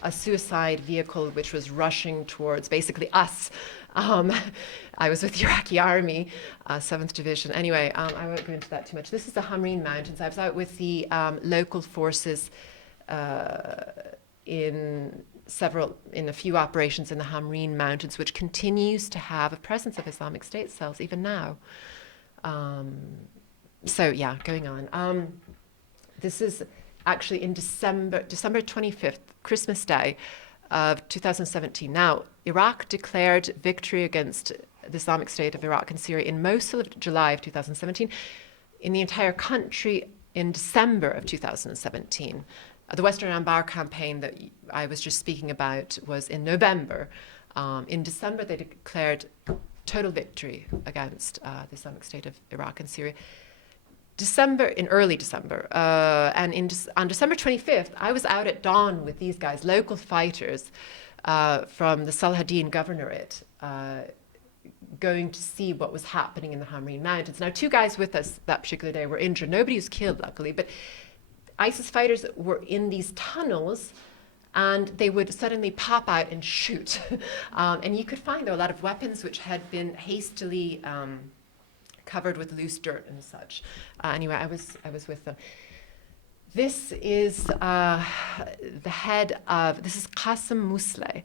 a suicide vehicle which was rushing towards basically us. I was with the Iraqi Army, 7th Division. Anyway, I won't go into that too much. This is the Hamreen Mountains. I was out with the local forces in a few operations in the Hamreen Mountains, which continues to have a presence of Islamic State cells even now. So yeah, going on. This is actually in December 25th, Christmas Day of 2017. Now, Iraq declared victory against the Islamic State of Iraq and Syria in Mosul of July of 2017, in the entire country in December of 2017. The Western Anbar campaign that I was just speaking about was in November. In December, they declared total victory against the Islamic State of Iraq and Syria. In early December, and on December 25th, I was out at dawn with these guys, local fighters from the Salahadin Governorate, going to see what was happening in the Hamreen Mountains. Now, 2 guys with us that particular day were injured. Nobody was killed, luckily, but ISIS fighters were in these tunnels, and they would suddenly pop out and shoot. And you could find there a lot of weapons which had been hastily covered with loose dirt and such. Anyway, I was with them. This is the head of, this is Qasim Musleh,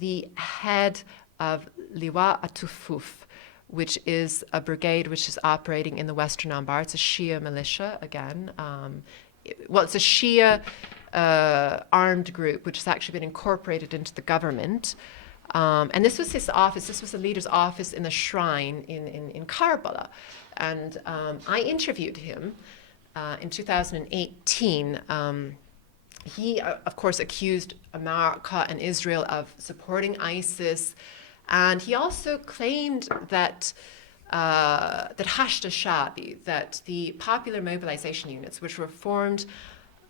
the head of Liwa Atufuf, which is a brigade which is operating in the Western Anbar. It's a Shia militia, again. It's a Shia armed group, which has actually been incorporated into the government. And this was his office. This was the leader's office in the shrine in Karbala. And I interviewed him in 2018. He, of course, accused America and Israel of supporting ISIS. And he also claimed that Hashd al-Shabi, that the popular mobilization units, which were formed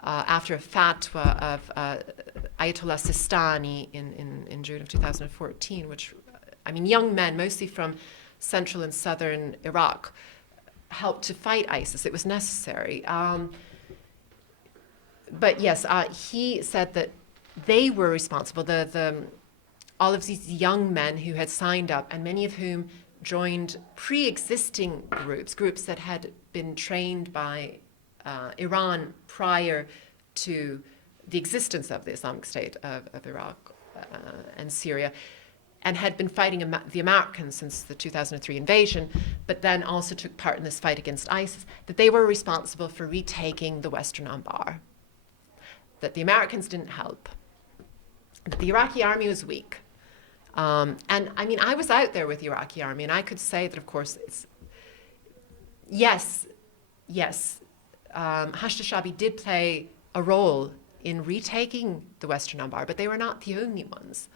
after a fatwa of Ayatollah Sistani in June of 2014, which, I mean, young men, mostly from central and southern Iraq, helped to fight ISIS. It was necessary. But yes, he said that they were responsible, all of these young men who had signed up, and many of whom joined pre-existing groups that had been trained by Iran prior to the existence of the Islamic State of Iraq and Syria, and had been fighting the Americans since the 2003 invasion, but then also took part in this fight against ISIS, that they were responsible for retaking the Western Anbar, that the Americans didn't help, that the Iraqi army was weak. And I mean, I was out there with the Iraqi army, and I could say that, of course, yes, Hashd al-Shabi did play a role in retaking the Western Anbar, but they were not the only ones.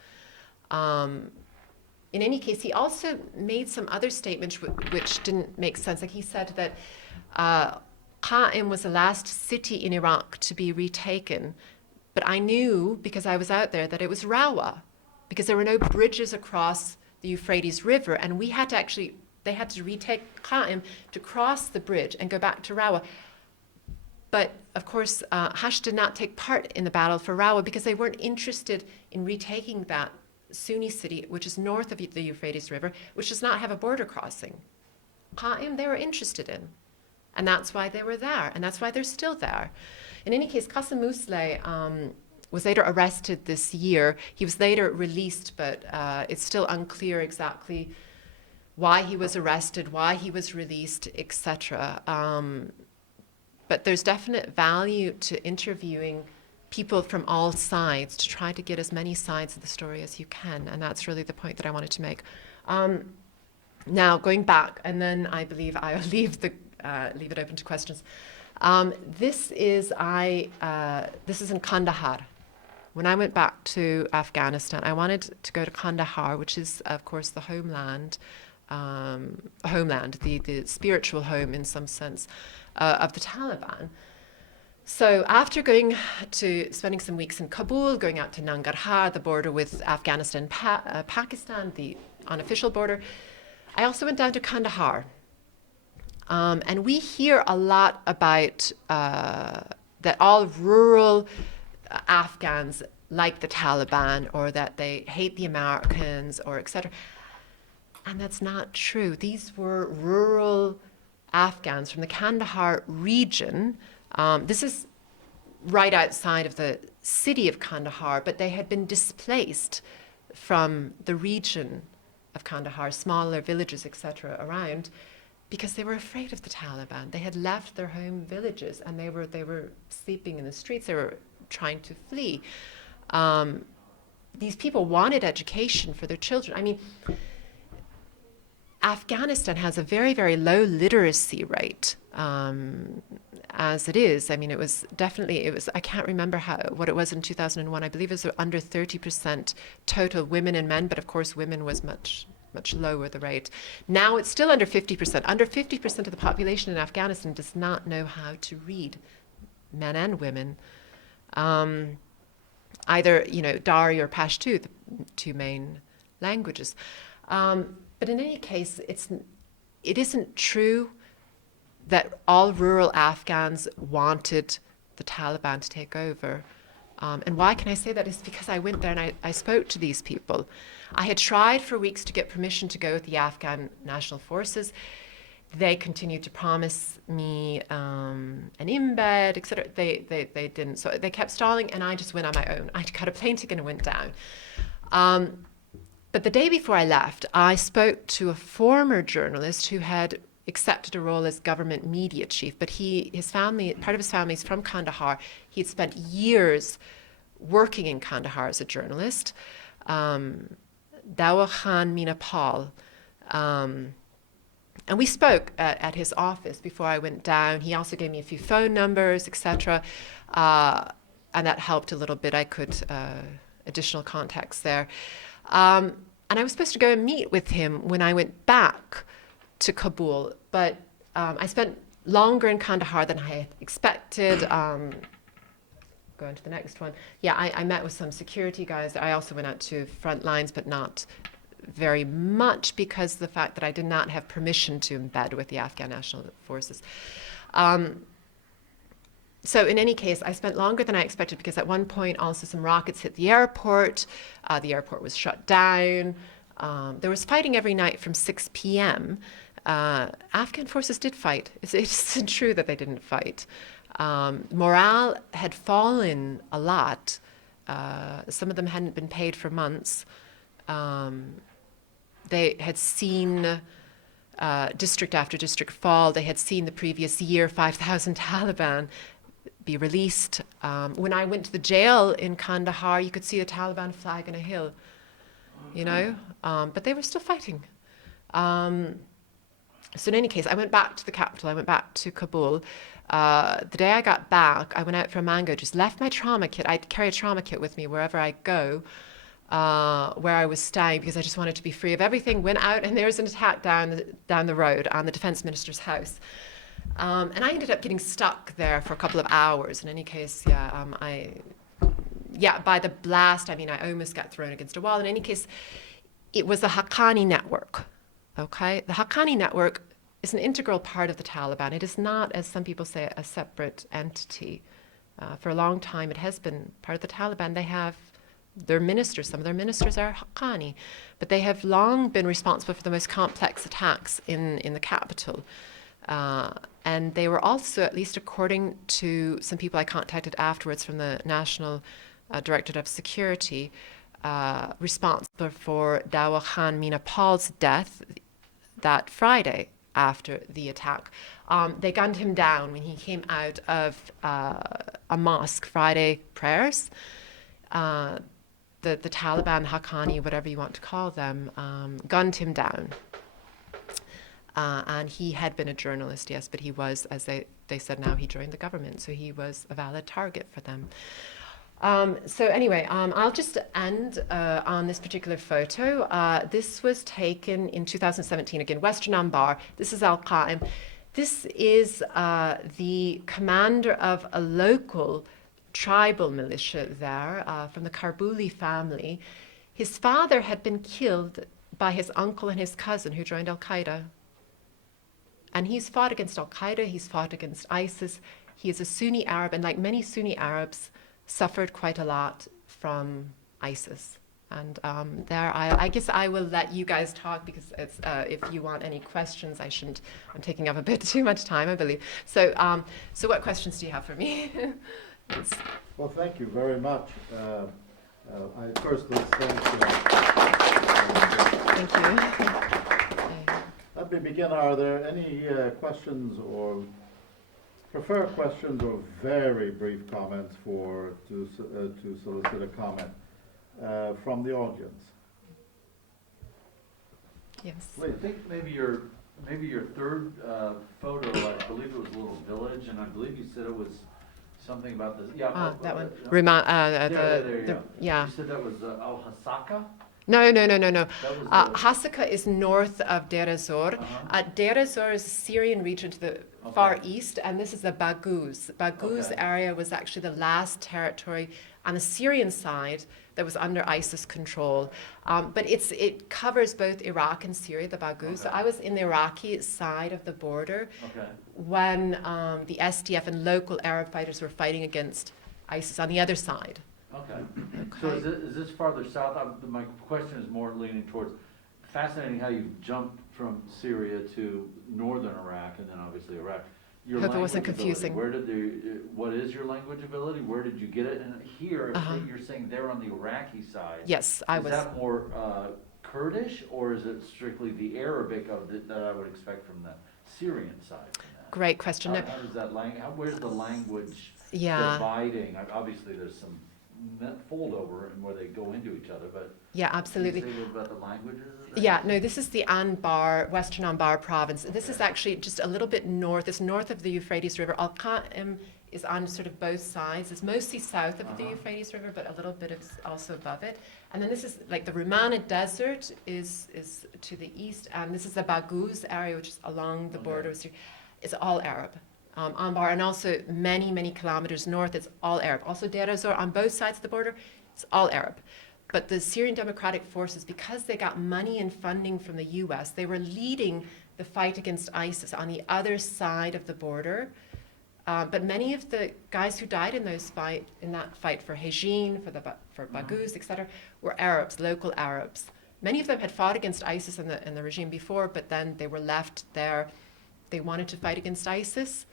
In any case, he also made some other statements which didn't make sense. Like, he said that Qa'im was the last city in Iraq to be retaken, but I knew, because I was out there, that it was Rawa, because there were no bridges across the Euphrates River, and they had to retake Qa'im to cross the bridge and go back to Rawa. But of course, Hashd did not take part in the battle for Rawa because they weren't interested in retaking that Sunni city, which is north of the Euphrates River, which does not have a border crossing. Qa'im, they were interested in. And that's why they were there, and that's why they're still there. In any case, Qasem Mosleh was later arrested this year. He was later released, but it's still unclear exactly why he was arrested, why he was released, etc. But there's definite value to interviewing people from all sides to try to get as many sides of the story as you can, and that's really the point that I wanted to make. Now, going back, and then I believe I'll leave it open to questions. This is in Kandahar. When I went back to Afghanistan, I wanted to go to Kandahar, which is, of course, the homeland, the spiritual home in some sense of the Taliban. So after spending some weeks in Kabul, going out to Nangarhar, the border with Afghanistan, Pakistan, the unofficial border, I also went down to Kandahar. And we hear a lot about that all rural Afghans like the Taliban, or that they hate the Americans, or etc. And that's not true. These were rural Afghans from the Kandahar region. This is right outside of the city of Kandahar, but they had been displaced from the region of Kandahar, smaller villages, etc., around, because they were afraid of the Taliban. They had left their home villages, and they were sleeping in the streets. They were trying to flee. These people wanted education for their children. I mean, Afghanistan has a very, very low literacy rate as it is. I mean, it was, I can't remember what it was in 2001. I believe it was under 30% total women and men, but of course women was much lower the rate. Now it's still under 50%. Under 50% of the population in Afghanistan does not know how to read, men and women. Either, Dari or Pashto, the two main languages. But in any case, it isn't true that all rural Afghans wanted the Taliban to take over. And why can I say that? Is because I went there and I spoke to these people. I had tried for weeks to get permission to go with the Afghan National Forces. They continued to promise me an embed, etc. They didn't. So they kept stalling, and I just went on my own. I got a plane ticket and went down. But the day before I left, I spoke to a former journalist who had accepted a role as government media chief, but part of his family is from Kandahar. He had spent years working in Kandahar as a journalist. Dawa Khan Minapal. And we spoke at his office before I went down. He also gave me a few phone numbers, etc. And that helped a little bit. I could, additional contacts there. And I was supposed to go and meet with him when I went back to Kabul, but I spent longer in Kandahar than I had expected. Going to the next one. Yeah, I met with some security guys. I also went out to front lines, but not very much, because of the fact that I did not have permission to embed with the Afghan National Forces. So in any case, I spent longer than I expected, because at one point also some rockets hit the airport. The airport was shut down. There was fighting every night from 6 p.m. Afghan forces did fight. It's true that they didn't fight. Morale had fallen a lot. Some of them hadn't been paid for months. They had seen district after district fall. They had seen the previous year 5,000 Taliban be released. When I went to the jail in Kandahar, you could see a Taliban flag on a hill, but they were still fighting. So in any case, I went back to the capital. I went back to Kabul. The day I got back, I went out for a mango, just left my trauma kit. I carry a trauma kit with me wherever I go, where I was staying, because I just wanted to be free of everything. Went out, and there was an attack down the road on the defense minister's house. And I ended up getting stuck there for a couple of hours. In any case, by the blast, I almost got thrown against a wall. In any case, it was the Haqqani network. Okay, the Haqqani network is an integral part of the Taliban. It is not, as some people say, a separate entity. For a long time, it has been part of the Taliban. They have their ministers. Some of their ministers are Haqqani, but they have long been responsible for the most complex attacks in the capital. And they were also, at least according to some people I contacted afterwards from the National Directorate of Security, responsible for Dawa Khan Minapal's death that Friday after the attack. They gunned him down when he came out of a mosque, Friday prayers. The Taliban, Haqqani, whatever you want to call them, gunned him down. And he had been a journalist, yes, but he was, as they said now, he joined the government, so he was a valid target for them. So anyway, I'll just end on this particular photo. This was taken in 2017, again, Western Anbar. This is Al-Qaim. This is the commander of a local tribal militia there from the Karbuli family. His father had been killed by his uncle and his cousin who joined Al-Qaeda. And he's fought against Al-Qaeda, he's fought against ISIS. He is a Sunni Arab, and like many Sunni Arabs, suffered quite a lot from ISIS. And I guess I will let you guys talk because it's, if you want any questions, I'm taking up a bit too much time, I believe. So, so what questions do you have for me? Yes. Well, thank you very much. I first will thank Thank you. Let me begin. Are there any questions or prefer questions or very brief comments to solicit a comment from the audience? Yes. Wait, I think maybe your third photo, I believe it was a little village, and I believe you said it was something about this. Yeah. That one. There, yeah. You said that was Al-Hasaka? No. That was Hasaka is north of Deir ez-Zor. Deir ez-Zor is a Syrian region to the far east, and this is the Baghouz. Baghouz area was actually the last territory on the Syrian side that was under ISIS control. But it covers both Iraq and Syria, the Baghouz. So I was in the Iraqi side of the border when the SDF and local Arab fighters were fighting against ISIS on the other side. Okay. So is this farther south? My question is more leaning towards, fascinating how you jumped from Syria to northern Iraq and then obviously Iraq. Your Hope it wasn't language confusing. ability, what is your language ability? Where did you get it? And here, you're saying they're on the Iraqi side. Yes, I was. Is that more Kurdish, or is it strictly the Arabic that I would expect from the Syrian side? Great question. How does that where's the language Yeah. dividing? Obviously, there's some fold over and where they go into each other, but Yeah, absolutely. can you say a little about the languages? Yeah, no, this is the Anbar, Western Anbar province. This is actually just a little bit north. It's north of the Euphrates River. Al-Qaim is on sort of both sides. It's mostly south of the Euphrates River, but a little bit of also above it. And then this is like the Rumana Desert is to the east, and this is the Baghouz area, which is along the border with Syria. It's all Arab. Anbar, and also many kilometers north, it's all Arab. Also Deir ez-Zor on both sides of the border, it's all Arab. But the Syrian Democratic Forces, because they got money and funding from the US, they were leading the fight against ISIS on the other side of the border. But many of the guys who died in that fight for Hejin, for Baghouz, etc., were Arabs, local Arabs. Many of them had fought against ISIS and the regime before, but then they were left there. They wanted to fight against ISIS.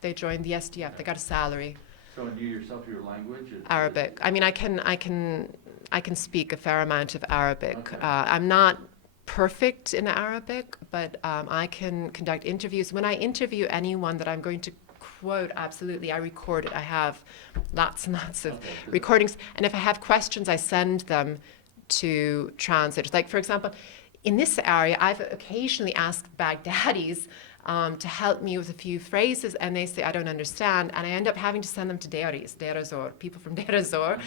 They joined the SDF. They got a salary. So, and you yourself, your language? Arabic. I mean, I can speak a fair amount of Arabic. I'm not perfect in Arabic, but I can conduct interviews. When I interview anyone that I'm going to quote, absolutely, I record it. I have lots and lots of recordings. And if I have questions, I send them to translators. Like, for example, in this area, I've occasionally asked Baghdadis to help me with a few phrases, and they say, I don't understand, and I end up having to send them to Deir ez-Zor, people from Deir ez-Zor,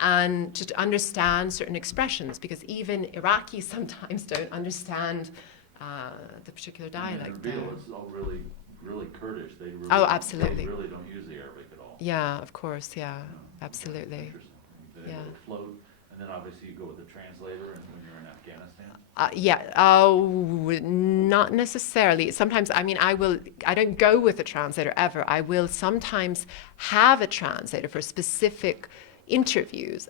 and to understand certain expressions, because even Iraqis sometimes don't understand the particular dialect. It's all really Kurdish. They really, absolutely. They really don't use the Arabic at all. Yeah, of course, yeah, absolutely. Interesting. You've been able to float, and then obviously you go with the translator, and when you're in Afghanistan. Not necessarily. Sometimes, I mean, I don't go with a translator ever. I will sometimes have a translator for specific interviews.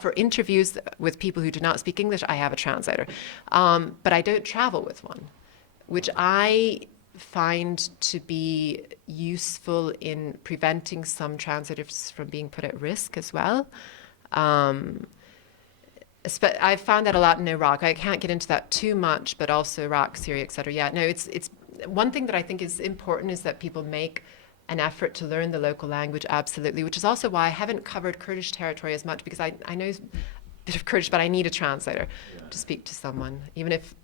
For interviews with people who do not speak English, I have a translator. But I don't travel with one, which I find to be useful in preventing some translators from being put at risk as well. I've found that a lot in Iraq. I can't get into that too much, but also Iraq, Syria, et cetera. Yeah, no, it's one thing that I think is important is that people make an effort to learn the local language, absolutely, which is also why I haven't covered Kurdish territory as much, because I know a bit of Kurdish, but I need a translator to speak to someone. Even if,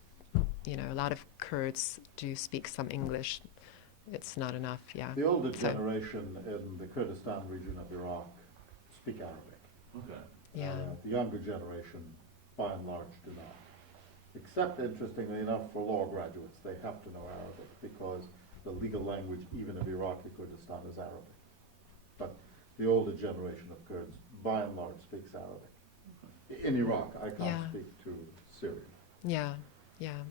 a lot of Kurds do speak some English, it's not enough, yeah. The older generation in the Kurdistan region of Iraq speak Arabic. Okay. Yeah. The younger generation, by and large, do not. Except, interestingly enough, for law graduates, they have to know Arabic because the legal language, even of Iraqi Kurdistan, is Arabic. But the older generation of Kurds, by and large, speaks Arabic. In Iraq, I can't speak to Syria. Yeah, yeah.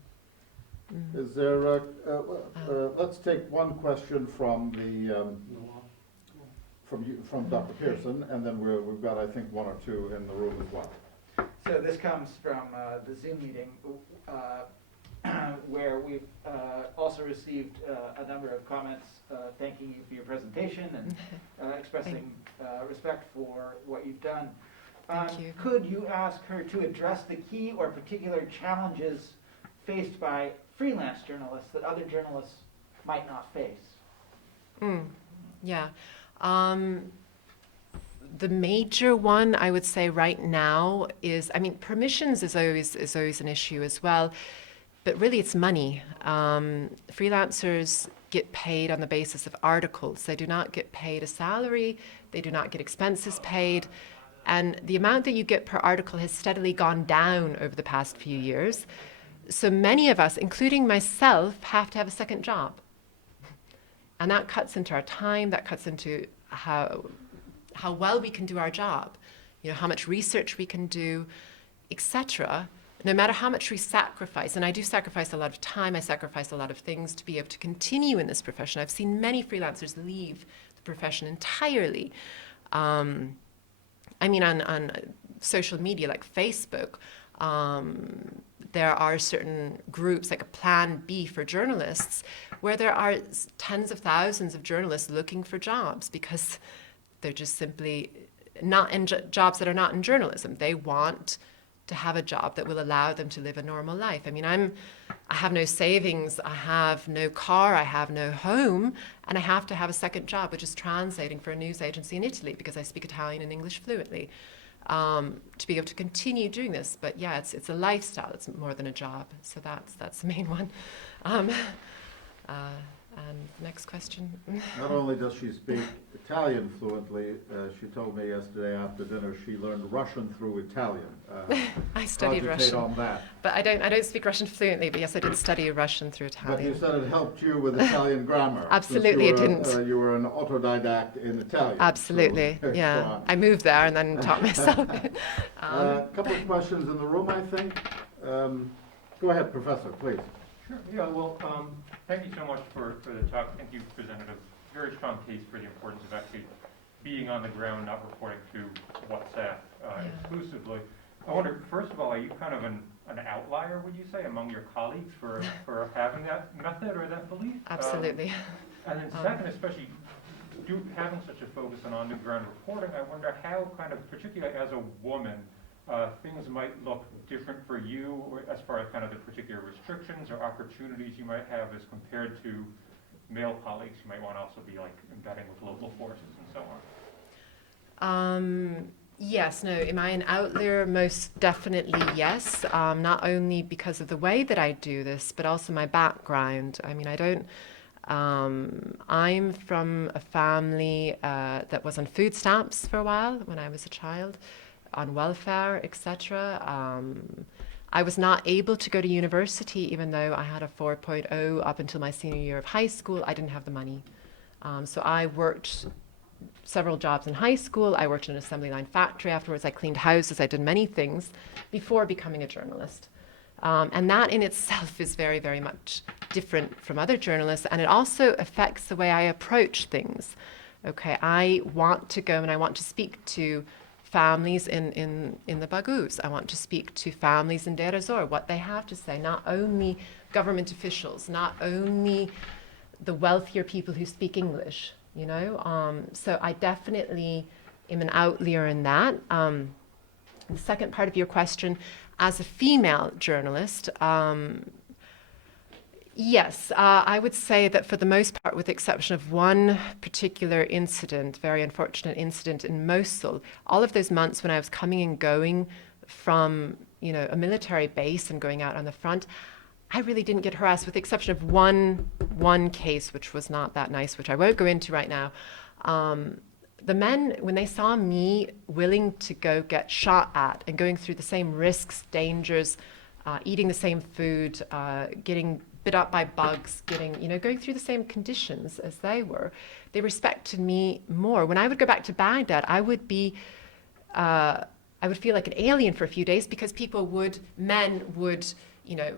Is there, let's take one question from the, from Dr. Pearson, and then we've got, I think, one or two in the room as well. So this comes from the Zoom meeting where we've also received a number of comments thanking you for your presentation and expressing respect for what you've done. Thank you. Could you ask her to address the key or particular challenges faced by freelance journalists that other journalists might not face? Yeah. The major one I would say right now is, permissions is always an issue as well, but really it's money. Freelancers get paid on the basis of articles. They do not get paid a salary. They do not get expenses paid. And the amount that you get per article has steadily gone down over the past few years. So many of us, including myself, have to have a second job. And that cuts into our time, that cuts into how well we can do our job, how much research we can do, etc. No matter how much we sacrifice, and I do sacrifice a lot of time, I sacrifice a lot of things to be able to continue in this profession. I've seen many freelancers leave the profession entirely. On social media like Facebook, there are certain groups like a Plan B for journalists where there are tens of thousands of journalists looking for jobs because they're just simply not in jobs that are not in journalism. They want to have a job that will allow them to live a normal life. I have no savings, I have no car, I have no home, and I have to have a second job, which is translating for a news agency in Italy because I speak Italian and English fluently. To be able to continue doing this. But yeah, it's a lifestyle, it's more than a job. So that's the main one. And next question. Not only does she speak Italian fluently, she told me yesterday after dinner she learned Russian through Italian. I studied Russian. On that? But I don't speak Russian fluently, but yes, I did study Russian through Italian. But you said it helped you with Italian grammar. Absolutely, it didn't. You were an autodidact in Italian. Absolutely, so, yeah. I moved there and then taught myself it. A couple of questions in the room, I think. Go ahead, Professor, please. Sure. Yeah, well, thank you so much for the talk. I think you've presented a very strong case for the importance of actually being on the ground, not reporting to WhatsApp exclusively. I wonder, first of all, are you kind of an outlier, would you say, among your colleagues for having that method or that belief? Absolutely. And then second, especially having such a focus on on-the-ground reporting, I wonder how kind of, particularly as a woman, things might look different for you as far as kind of the particular restrictions or opportunities you might have as compared to male colleagues who might want to also be like embedding with local forces and so on. Yes, no, am I an outlier? Most definitely yes. Not only because of the way that I do this, but also my background. I'm from a family that was on food stamps for a while when I was a child, on welfare, etc. I was not able to go to university even though I had a 4.0 up until my senior year of high school. I didn't have the money. So I worked several jobs in high school. I worked in an assembly line factory afterwards. I cleaned houses. I did many things before becoming a journalist. And that in itself is very, very much different from other journalists. And it also affects the way I approach things. Okay, I want to go and I want to speak to families in the Baghouz. I want to speak to families in Deir ez-Zor, what they have to say, not only government officials, not only the wealthier people who speak English, you know. So I definitely am an outlier in that. The second part of your question, as a female journalist, yes, I would say that for the most part, with the exception of one particular incident, very unfortunate incident in Mosul, all of those months when I was coming and going from, you know, a military base and going out on the front, I really didn't get harassed, with the exception of one case, which was not that nice, which I won't go into right now. The men, when they saw me willing to go get shot at and going through the same risks, dangers, eating the same food, getting bit up by bugs, getting, you know, going through the same conditions as they were, they respected me more. When I would go back to Baghdad, I would feel like an alien for a few days, because men would, you know,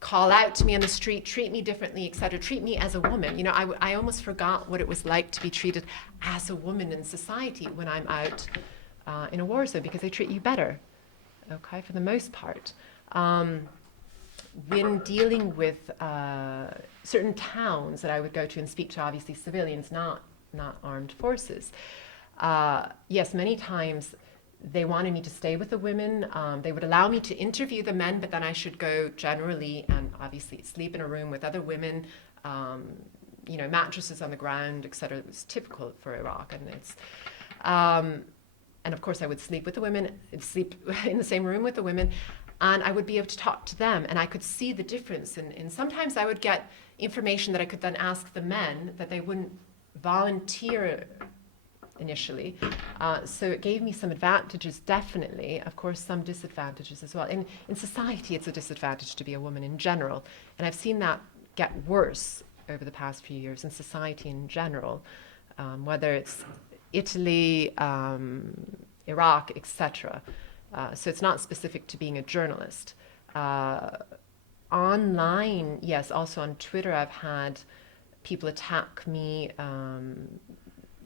call out to me on the street, treat me differently, etc., treat me as a woman. You know, I almost forgot what it was like to be treated as a woman in society when I'm out in a war zone, because they treat you better, okay, for the most part. When dealing with certain towns that I would go to and speak to, obviously civilians, not armed forces, yes, many times they wanted me to stay with the women. They would allow me to interview the men, but then I should go generally and obviously sleep in a room with other women, you know, mattresses on the ground, etc. It was typical for Iraq, and it's, and of course I would sleep with the women, sleep in the same room with the women, and I would be able to talk to them, and I could see the difference. And sometimes I would get information that I could then ask the men that they wouldn't volunteer initially. So it gave me some advantages, definitely. Of course, some disadvantages as well. In society, it's a disadvantage to be a woman in general. And I've seen that get worse over the past few years in society in general, whether it's Italy, Iraq, etc. So it's not specific to being a journalist. Online, yes, also on Twitter, I've had people attack me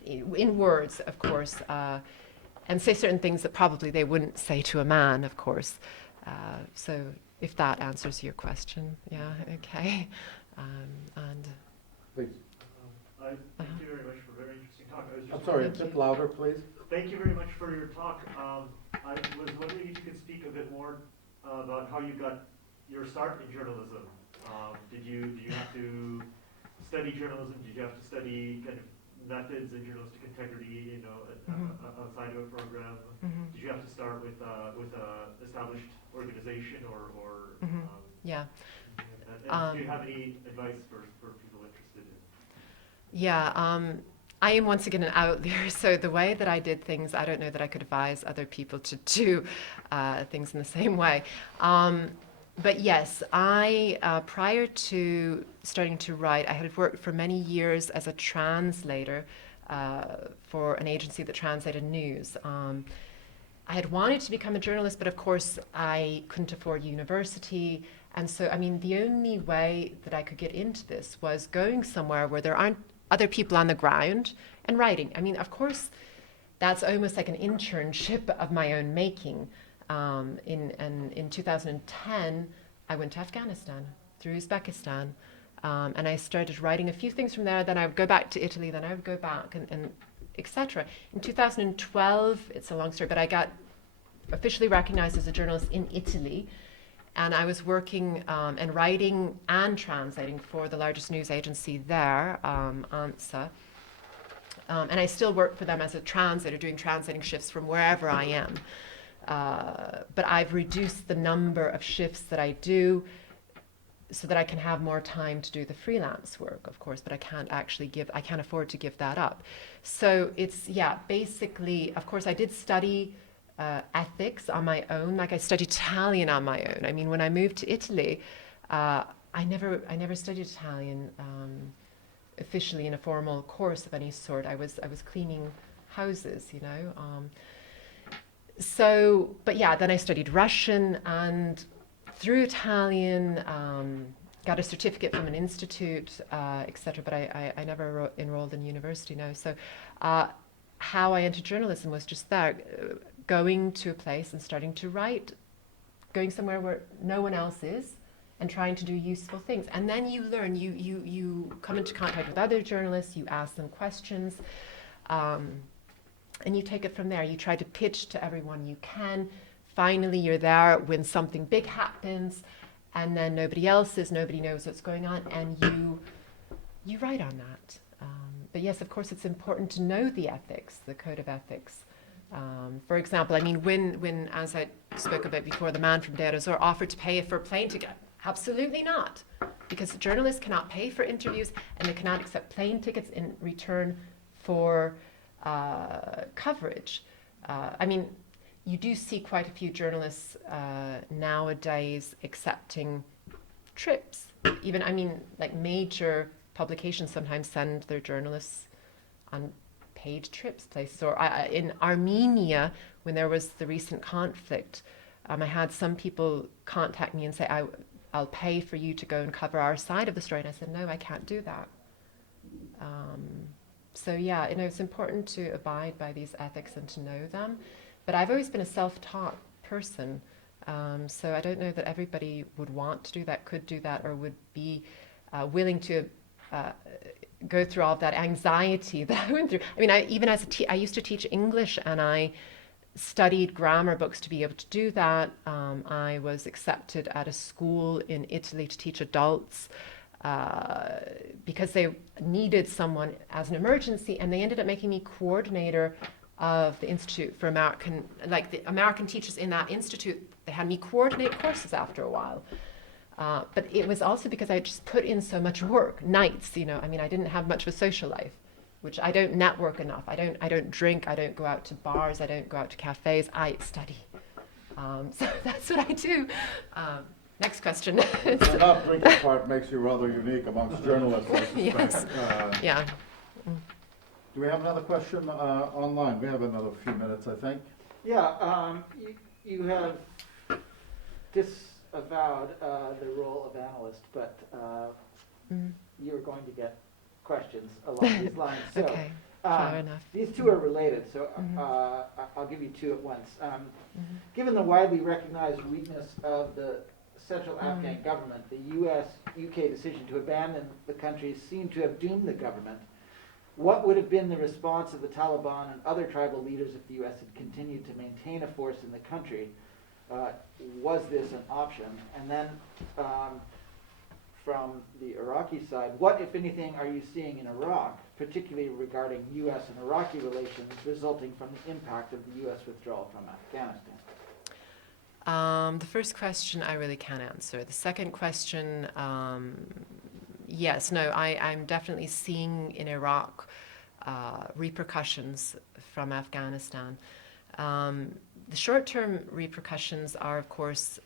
in words, of course, and say certain things that probably they wouldn't say to a man, of course. So if that answers your question, yeah, okay. And Please. Thank you very much for a very interesting talk. I was just I'm sorry, a Thank bit you. louder, please. Thank you very much for your talk. I was wondering if you could speak a bit more about how you got your start in journalism. Did you have to study journalism? Did you have to study kind of methods in journalistic integrity, you know, outside of a program? Did you have to start with a established organization or yeah. and do you have any advice for people interested in? Yeah, I am once again an outlier, so the way that I did things, I don't know that I could advise other people to do things in the same way. But yes, I, prior to starting to write, I had worked for many years as a translator for an agency that translated news. I had wanted to become a journalist, but of course I couldn't afford university. And so, I mean, the only way that I could get into this was going somewhere where there aren't other people on the ground and writing. I mean, of course, that's almost like an internship of my own making. In 2010, I went to Afghanistan through Uzbekistan, and I started writing a few things from there. Then I would go back to Italy, then I would go back, and etc. In 2012, it's a long story, but I got officially recognized as a journalist in Italy, and I was working and writing and translating for the largest news agency there, ANSA. And I still work for them as a translator, doing translating shifts from wherever I am. But I've reduced the number of shifts that I do so that I can have more time to do the freelance work, of course, but I can't afford to give that up. So it's, yeah, basically, of course, I did study ethics on my own. Like I studied Italian on my own. I mean, when I moved to Italy, I never studied Italian officially in a formal course of any sort. I was cleaning houses, you know. So, but yeah, then I studied Russian, and through Italian, got a certificate from an institute, etc. But I never enrolled in university now. So how I entered journalism was just that, going to a place and starting to write, going somewhere where no one else is, and trying to do useful things. And then you learn, you come into contact with other journalists, you ask them questions, and you take it from there. You try to pitch to everyone you can. Finally, you're there when something big happens, and then nobody else is, nobody knows what's going on, and you write on that. But yes, of course, it's important to know the ethics, the code of ethics. For example, I mean, when, as I spoke about before, the man from Deir ez-Zor offered to pay for a plane ticket, absolutely not, because journalists cannot pay for interviews and they cannot accept plane tickets in return for coverage. I mean, you do see quite a few journalists nowadays accepting trips. Even, I mean, like major publications sometimes send their journalists on paid trips places. Or in Armenia, when there was the recent conflict, I had some people contact me and say, I'll pay for you to go and cover our side of the story. And I said, no, I can't do that. So yeah, you know, it's important to abide by these ethics and to know them. But I've always been a self-taught person. So I don't know that everybody would want to do that, could do that, or would be willing to go through all of that anxiety that I went through. I mean, even as I used to teach English, and I studied grammar books to be able to do that. I was accepted at a school in Italy to teach adults because they needed someone as an emergency, and they ended up making me coordinator of the Institute for American, like the American teachers in that institute. They had me coordinate courses after a while. But it was also because I just put in so much work, nights, you know. I mean, I didn't have much of a social life, which I don't network enough. I don't drink, I don't go out to bars, I don't go out to cafes, I study. So that's what I do. Next question. The not drinking part makes you rather unique amongst journalists, I suspect. Yes. Yeah. Do we have another question online? We have another few minutes, I think. Yeah, you have disavowed the role of analyst, but you're going to get questions along these lines. So, Okay, fair enough. These two are related, so I'll give you two at once. Given the widely recognized weakness of the central Afghan government, the US-UK decision to abandon the country seemed to have doomed the government. What would have been the response of the Taliban and other tribal leaders if the US had continued to maintain a force in the country? Was this an option? And then from the Iraqi side, what, if anything, are you seeing in Iraq, particularly regarding US and Iraqi relations resulting from the impact of the US withdrawal from Afghanistan? The first question I really can't answer. The second question, yes, no, I'm definitely seeing in Iraq repercussions from Afghanistan. The short-term repercussions are, of course,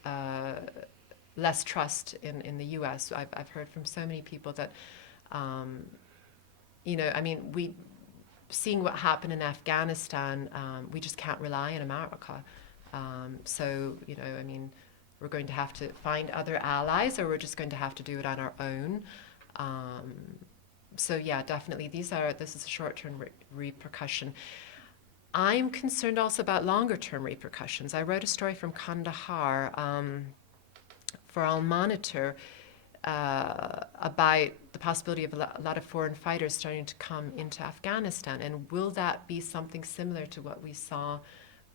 less trust in the U.S. I've heard from so many people that, you know, I mean, seeing what happened in Afghanistan, we just can't rely on America. So, you know, I mean, we're going to have to find other allies, or we're just going to have to do it on our own. So yeah, definitely this is a short-term repercussion. I'm concerned also about longer-term repercussions. I wrote a story from Kandahar for Al Monitor about the possibility of a lot of foreign fighters starting to come into Afghanistan, and will that be something similar to what we saw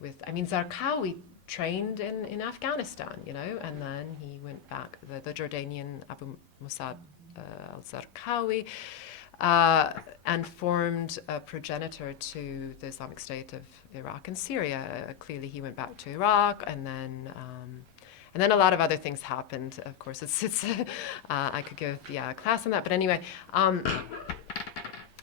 with, I mean, Zarqawi trained in Afghanistan, you know, and then he went back, the Jordanian Abu Musab al-Zarqawi, and formed a progenitor to the Islamic State of Iraq and Syria. Clearly he went back to Iraq, and then a lot of other things happened. Of course, it's I could give a class on that, but anyway,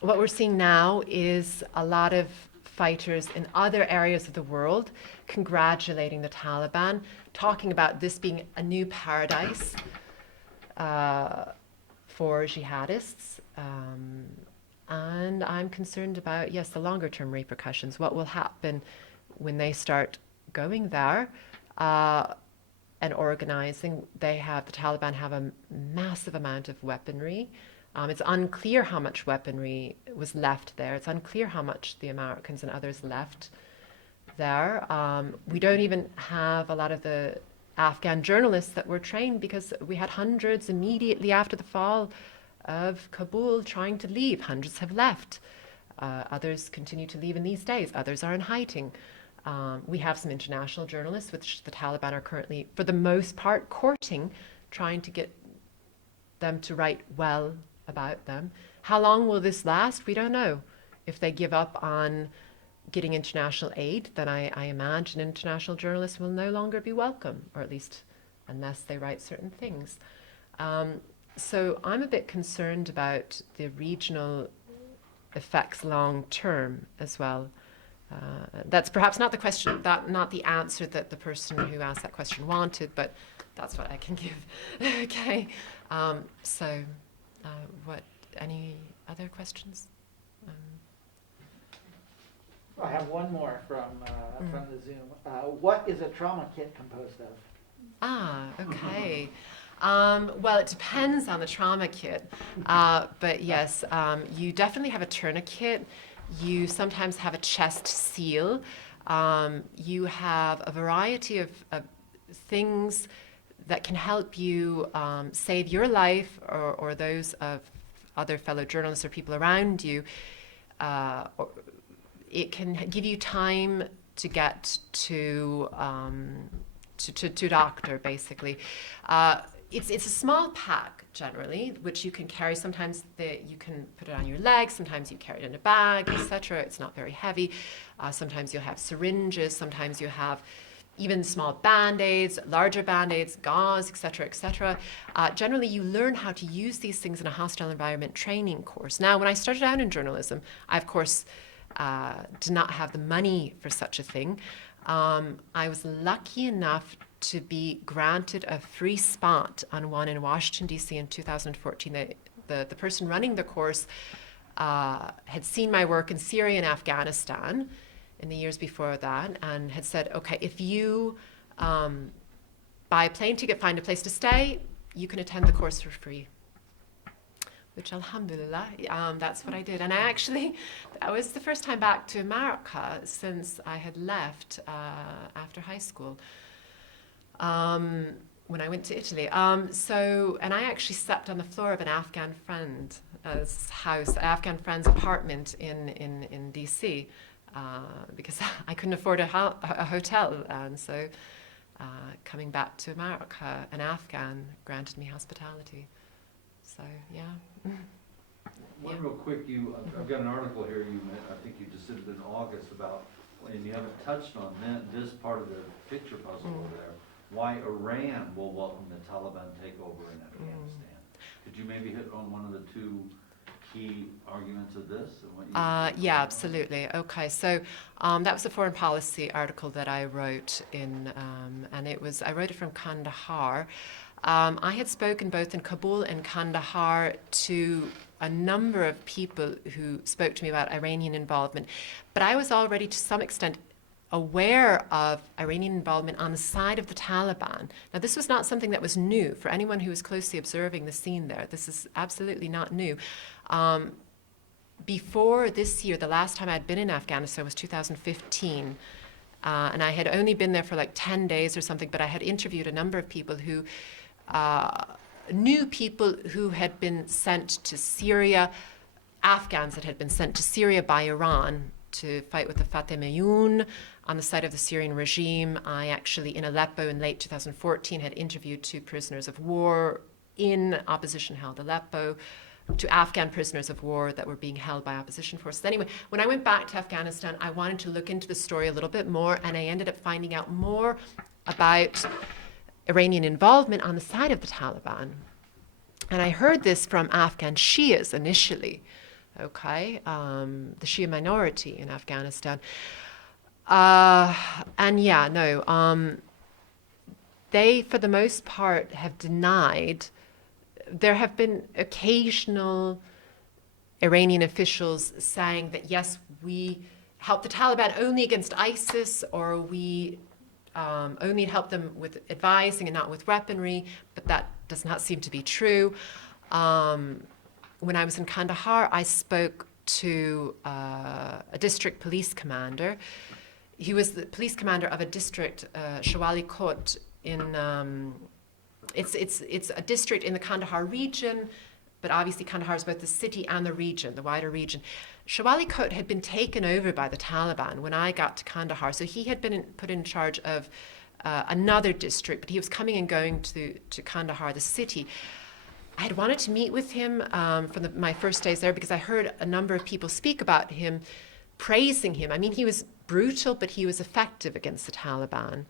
what we're seeing now is a lot of fighters in other areas of the world congratulating the Taliban, talking about this being a new paradise for jihadists. And I'm concerned about, yes, the longer term repercussions. What will happen when they start going there and organizing? The Taliban have a massive amount of weaponry. It's unclear how much weaponry was left there. It's unclear how much the Americans and others left there. We don't even have a lot of the Afghan journalists that were trained, because we had hundreds immediately after the fall of Kabul trying to leave. Hundreds have left. Others continue to leave in these days. Others are in hiding. We have some international journalists, which the Taliban are currently, for the most part, courting, trying to get them to write well about them. How long will this last? We don't know. If they give up on getting international aid, then I imagine international journalists will no longer be welcome, or at least unless they write certain things. So I'm a bit concerned about the regional effects long term as well. That's perhaps not the question, not the answer that the person who asked that question wanted, but that's what I can give. Okay. Any other questions? I have one more from the Zoom. What is a trauma kit composed of? Okay. Well, it depends on the trauma kit, but yes, you definitely have a tourniquet. You sometimes have a chest seal. You have a variety of things that can help you save your life or those of other fellow journalists or people around you. It can give you time to get to doctor, basically. It's a small pack generally, which you can carry. Sometimes you can put it on your legs. Sometimes you carry it in a bag, etc. It's not very heavy. Sometimes you'll have syringes. Sometimes you have even small band-aids, larger band-aids, gauze, etc., etc. Generally, you learn how to use these things in a hostile environment training course. Now, when I started out in journalism, I, of course, did not have the money for such a thing. I was lucky enough to be granted a free spot on one in Washington, D.C. in 2014. The person running the course had seen my work in Syria and Afghanistan in the years before that and had said, okay, if you buy a plane ticket, find a place to stay, you can attend the course for free. Which, alhamdulillah, that's what I did. And that was the first time back to America since I had left after high school, when I went to Italy. And I actually slept on the floor of an Afghan friend's friend's apartment in D.C., because I couldn't afford a hotel. And so coming back to America, an Afghan granted me hospitality. So, yeah. One real quick, I've got an article here I think you just did it in August about, and you haven't touched on this part of the picture puzzle over there, why Iran will welcome the Taliban takeover in Afghanistan. Could you maybe hit on one of the two key arguments of this? Yeah, absolutely. Okay, so that was a foreign policy article that I wrote and I wrote it from Kandahar. I had spoken both in Kabul and Kandahar to a number of people who spoke to me about Iranian involvement, but I was already to some extent aware of Iranian involvement on the side of the Taliban. Now, this was not something that was new for anyone who was closely observing the scene there. This is absolutely not new. Before this year, the last time I'd been in Afghanistan was 2015. And I had only been there for like 10 days or something, but I had interviewed a number of people who knew people who had been sent to Syria, Afghans that had been sent to Syria by Iran to fight with the Fatemiyun on the side of the Syrian regime. I actually, in Aleppo in late 2014, had interviewed 2 prisoners of war in opposition-held Aleppo, to Afghan prisoners of war that were being held by opposition forces. Anyway, when I went back to Afghanistan, I wanted to look into the story a little bit more, and I ended up finding out more about Iranian involvement on the side of the Taliban. And I heard this from Afghan Shias initially, okay, the Shia minority in Afghanistan. They, for the most part, have denied. There have been occasional Iranian officials saying that, yes, we help the Taliban only against ISIS, or we only help them with advising and not with weaponry, but that does not seem to be true. When I was in Kandahar, I spoke to a district police commander. He was the police commander of a district, Shawali Kot, it's a district in the Kandahar region, but obviously Kandahar is both the city and the region, the wider region. Shawali Kot had been taken over by the Taliban when I got to Kandahar, so he had been put in charge of another district, but he was coming and going to Kandahar, the city. I had wanted to meet with him from my first days there because I heard a number of people speak about him, praising him. I mean, he was brutal, but he was effective against the Taliban.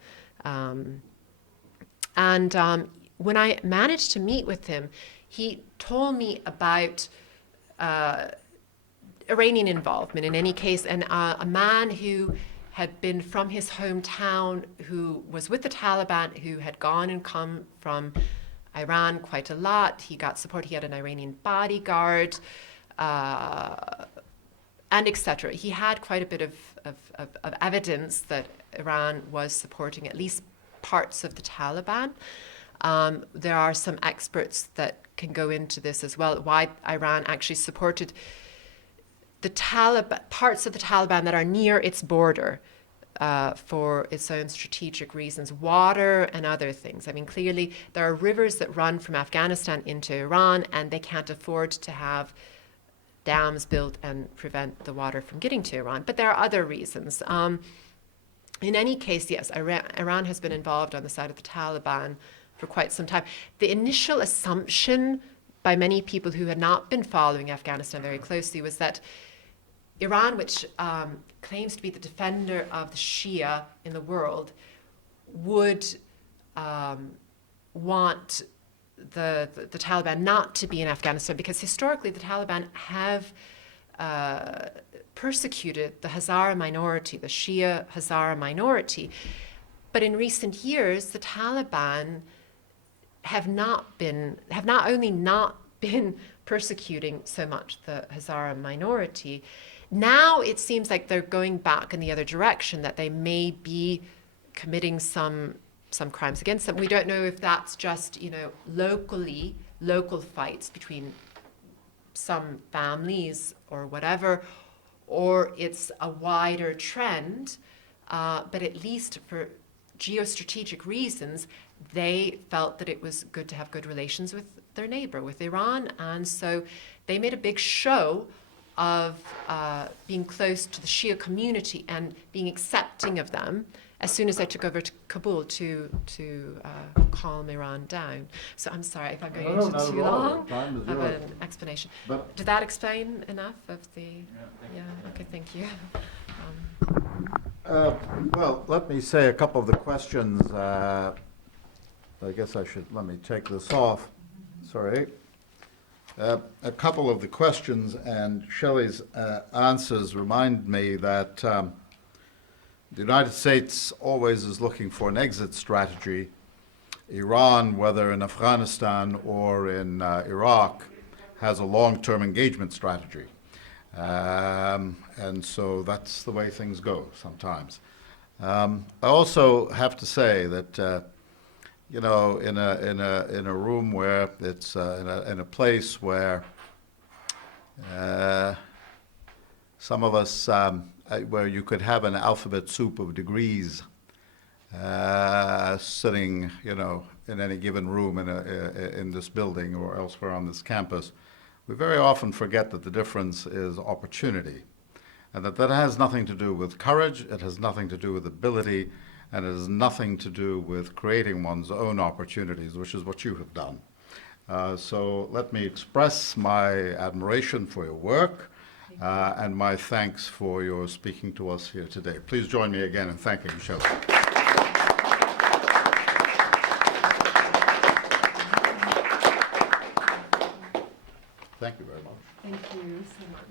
When I managed to meet with him, he told me about Iranian involvement in any case, and a man who had been from his hometown, who was with the Taliban, who had gone and come from Iran quite a lot. He got support. He had an Iranian bodyguard, and etc. He had quite a bit of evidence that Iran was supporting at least parts of the Taliban. There are some experts that can go into this as well, why Iran actually supported the Taliban, parts of the Taliban that are near its border for its own strategic reasons, water and other things. I mean, clearly there are rivers that run from Afghanistan into Iran, and they can't afford to have dams built and prevent the water from getting to Iran. But there are other reasons. In any case, yes, Iran has been involved on the side of the Taliban for quite some time. The initial assumption by many people who had not been following Afghanistan very closely was that Iran, which claims to be the defender of the Shia in the world, would want the Taliban not to be in Afghanistan because historically the Taliban have persecuted the Hazara minority, the Shia Hazara minority. But in recent years, the Taliban have not only not been persecuting so much the Hazara minority, now it seems like they're going back in the other direction, that they may be committing some crimes against them. We don't know if that's just, local fights between some families or whatever, or it's a wider trend, but at least for geostrategic reasons, they felt that it was good to have good relations with their neighbor, with Iran, and so they made a big show of being close to the Shia community and being accepting of them as soon as I took over to Kabul to calm Iran down. So I'm sorry if I'm going No, into not too at all. long Time is of yours. an explanation. But- Did that explain enough of the? thank you. Okay, thank you. Well, let me say a couple of the questions. I guess let me take this off. Sorry. A couple of the questions and Shelley's answers remind me that the United States always is looking for an exit strategy. Iran, whether in Afghanistan or in Iraq, has a long-term engagement strategy. And so that's the way things go sometimes. I also have to say that in a room where it's in a place where some of us where you could have an alphabet soup of degrees sitting, in any given room in this building or elsewhere on this campus, we very often forget that the difference is opportunity, and that has nothing to do with courage, it has nothing to do with ability, and it has nothing to do with creating one's own opportunities, which is what you have done. So let me express my admiration for your work and my thanks for your speaking to us here today. Please join me again in thanking Shelley. Thank you very much. Thank you so much.